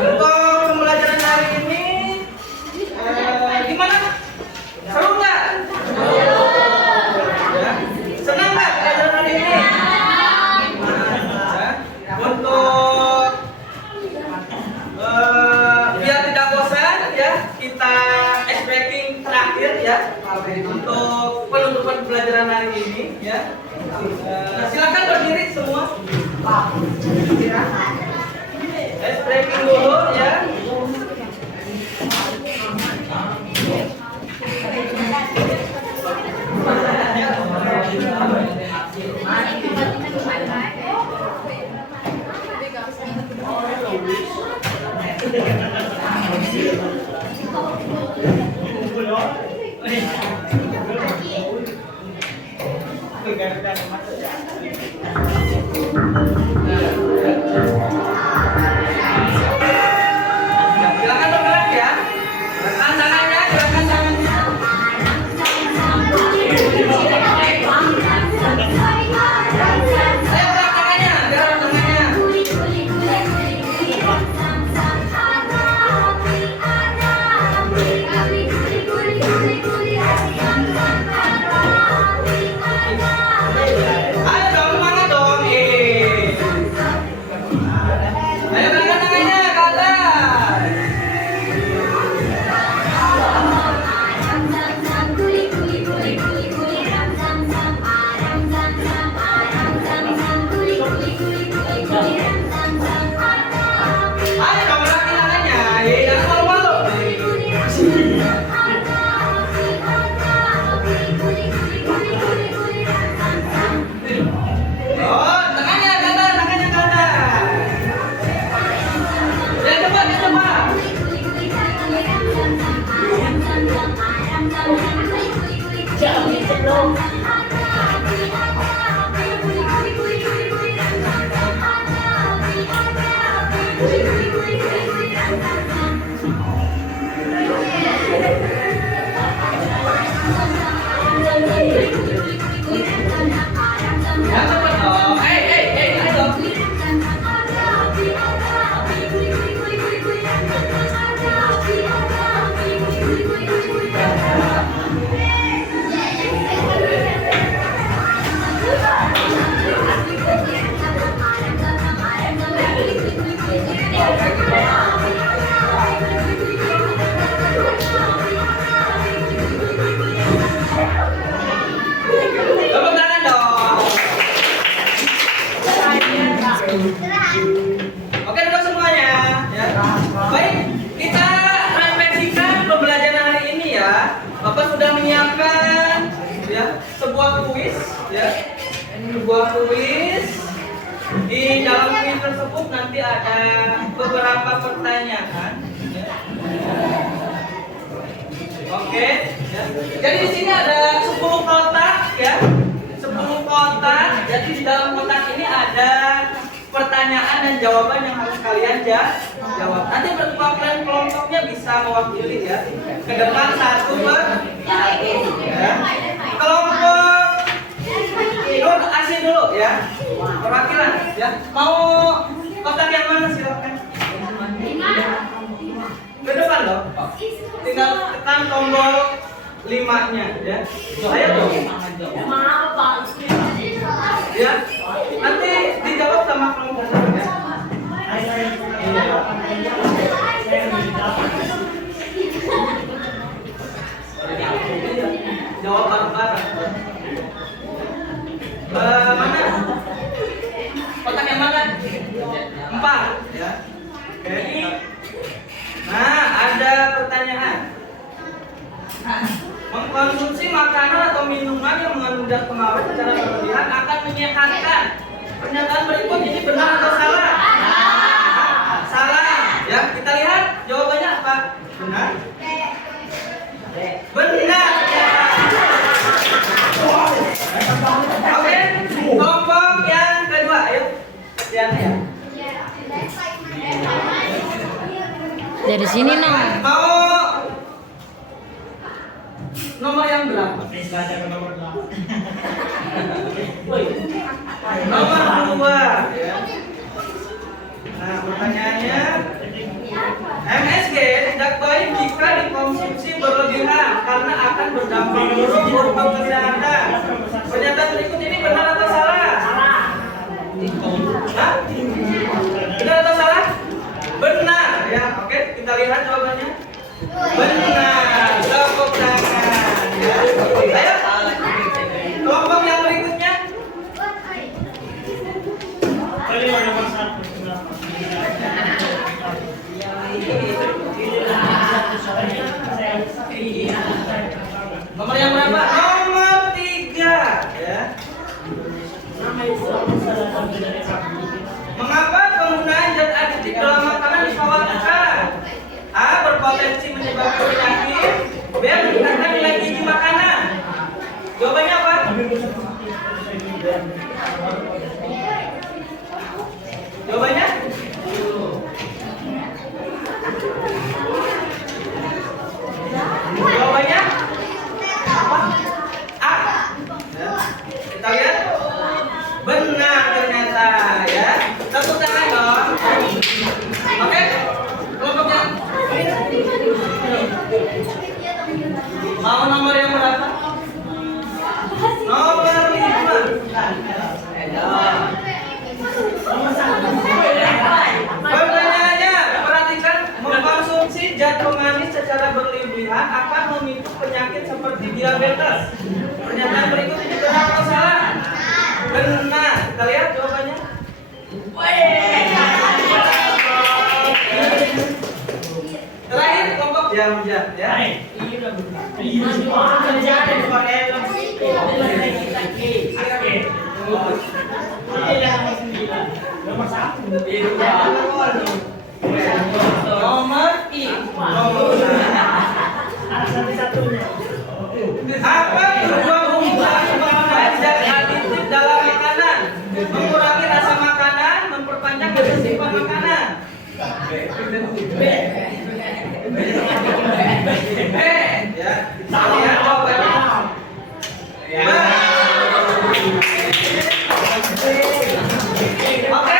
Untuk pembelajaran hari ini gimana? Seru nggak? Senang nggak pelajaran hari ini? Untuk biar tidak bosan ya, kita ice breaking terakhir ya untuk penutupan pelajaran hari ini ya. Silakan. Oke dulu semuanya ya. Baik, kita refleksikan pembelajaran hari ini ya. Bapak sudah menyiapkan ya sebuah kuis ya. Sebuah kuis. Di dalam kuis tersebut nanti ada beberapa pertanyaan ya. Oke ya. Jadi di sini ada 10 kotak ya. 10 kotak. Jadi di dalam kotak ini ada pertanyaan dan jawaban yang harus kalian jawab. Nanti perwakilan kelompoknya bisa mewakili ya. Ke depan satu ya. Kelompok Nur Asin dulu ya. Perwakilan ya. Mau kotak yang mana silakan. Ke depan loh. Tinggal tekan tombol 5-nya ya. Ayo dong. Ya. Nanti dijawab sama kelompok ya. Jawab bareng-bareng. Mana? Kotak yang mana? 4 ya. Oke. Nah, ada pertanyaan. Mengkonsumsi makanan atau minuman yang mengandung zat pengawet secara berlebihan akan menyehatkan. Pernyataan berikut ini benar atau salah? Salah. Ya, kita lihat jawabannya apa? Benar. Benar. Oke, kelompok yang kedua, ayo. Lihat ya. Dari sini no. Mau nomor yang berapa? Nomor 2 ya. Nah, pertanyaannya MSG tidak baik jika dikonsumsi berlebihan karena akan berdampak buruk untuk kesehatan. Pernyataan berikut ini benar atau salah? Hah? Benar atau salah? Benar ya. Oke, kita lihat jawabannya. Benar. Tepuk tangan. Ya. Ayo. Kelompok yang berikutnya. Nomor yang berapa? Nomor 3 ya. Mengapa penggunaan zat aditif dalam makanan dikhawatirkan? A. Berpotensi menyebabkan penyakit. B. Meningkatkan nilai gizi makanan. Jawabannya apa? Jawabannya? Jawabannya? Apa? A. Ya. Kita lihat. Benar ternyata ya. Tepuk tangan dong. Oke. Kelompoknya. Mau nomor yang berapa? Nomor 5. Pertanyaannya, perhatikan, mengkonsumsi zat pemanis secara berlebihan akan memicu penyakit seperti diabetes. Pernyataan berikut ini benar atau salah? Benar. Kita lihat jawabannya. Terakhir kelompok jam-jam ya. Nomor I. Apa tujuan umum dari penggunaan zat aditif dalam makanan? Mengurangi rasa makanan, memperpanjang masa simpan makanan. B. Ya, kita lihat jawabannya. Oke.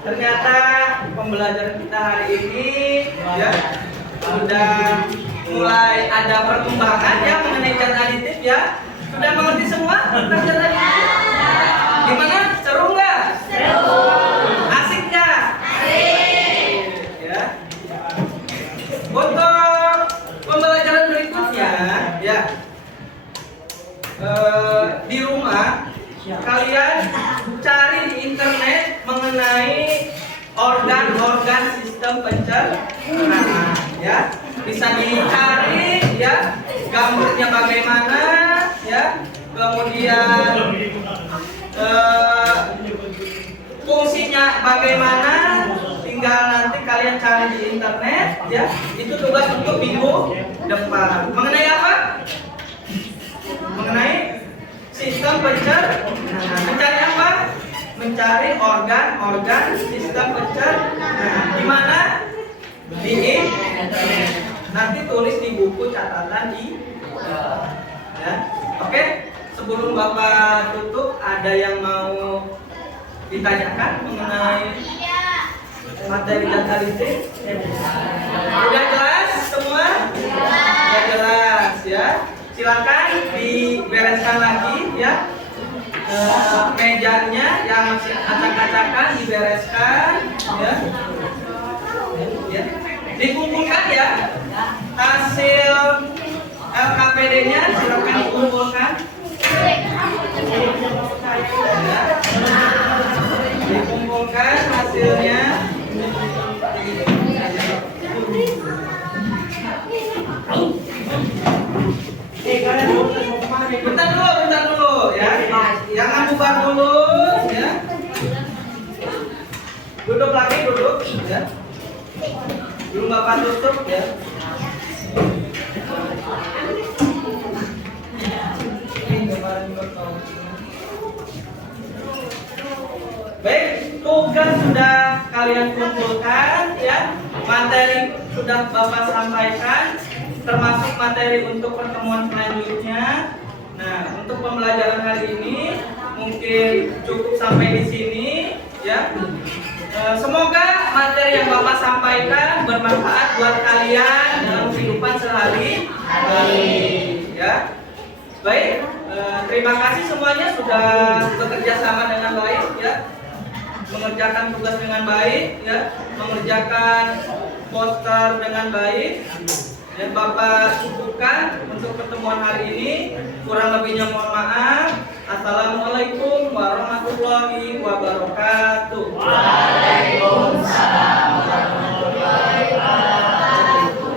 Ternyata pembelajaran kita hari ini ya sudah mulai ada perkembangan ya mengenai zat aditif ya. Sudah mengerti semua tentang zat aditif? Gimana? Seru nggak? Seru. Asik nggak? Asik. Ya. Untuk pembelajaran berikutnya ya di rumah kalian cari di internet sistem pencernaan ya. Bisa dicari ya gambarnya bagaimana ya, kemudian fungsinya bagaimana, tinggal nanti kalian cari di internet ya. Itu tugas untuk minggu depan. Mengenai apa? Mengenai sistem pencernaan. Mencari apa? Mencari organ-organ sistem pencernaan. Di mana? Di internet. Nanti tulis di buku catatan di ya. Oke, sebelum Bapak tutup, ada yang mau ditanyakan mengenai materi dan kalite? Udah jelas semua? Udah jelas ya. Silakan dibereskan lagi ya. Mejanya yang masih acak-acakan dibereskan ya. Ya. Dikumpulkan ya. Hasil LKPD-nya silakan dikumpulkan. Ya. Dikumpulkan hasilnya. Bentar dulu ya. Jangan bubar dulu ya. Duduk lagi ya. Belum Bapak tutup ya. Baik, tugas sudah kalian kumpulkan ya. Materi sudah Bapak sampaikan, termasuk materi untuk pertemuan selanjutnya. Nah, untuk pembelajaran hari ini mungkin cukup sampai di sini ya. Semoga materi yang Bapak sampaikan bermanfaat buat kalian dalam kehidupan sehari-hari ya. Baik, terima kasih semuanya sudah bekerja sama dengan baik ya. Mengerjakan tugas dengan baik ya, mengerjakan poster dengan baik. Dan Bapak cukupkan untuk pertemuan hari ini. Kurang lebihnya mohon maaf. Assalamualaikum warahmatullahi wabarakatuh. Waalaikumsalam warahmatullahi wabarakatuh.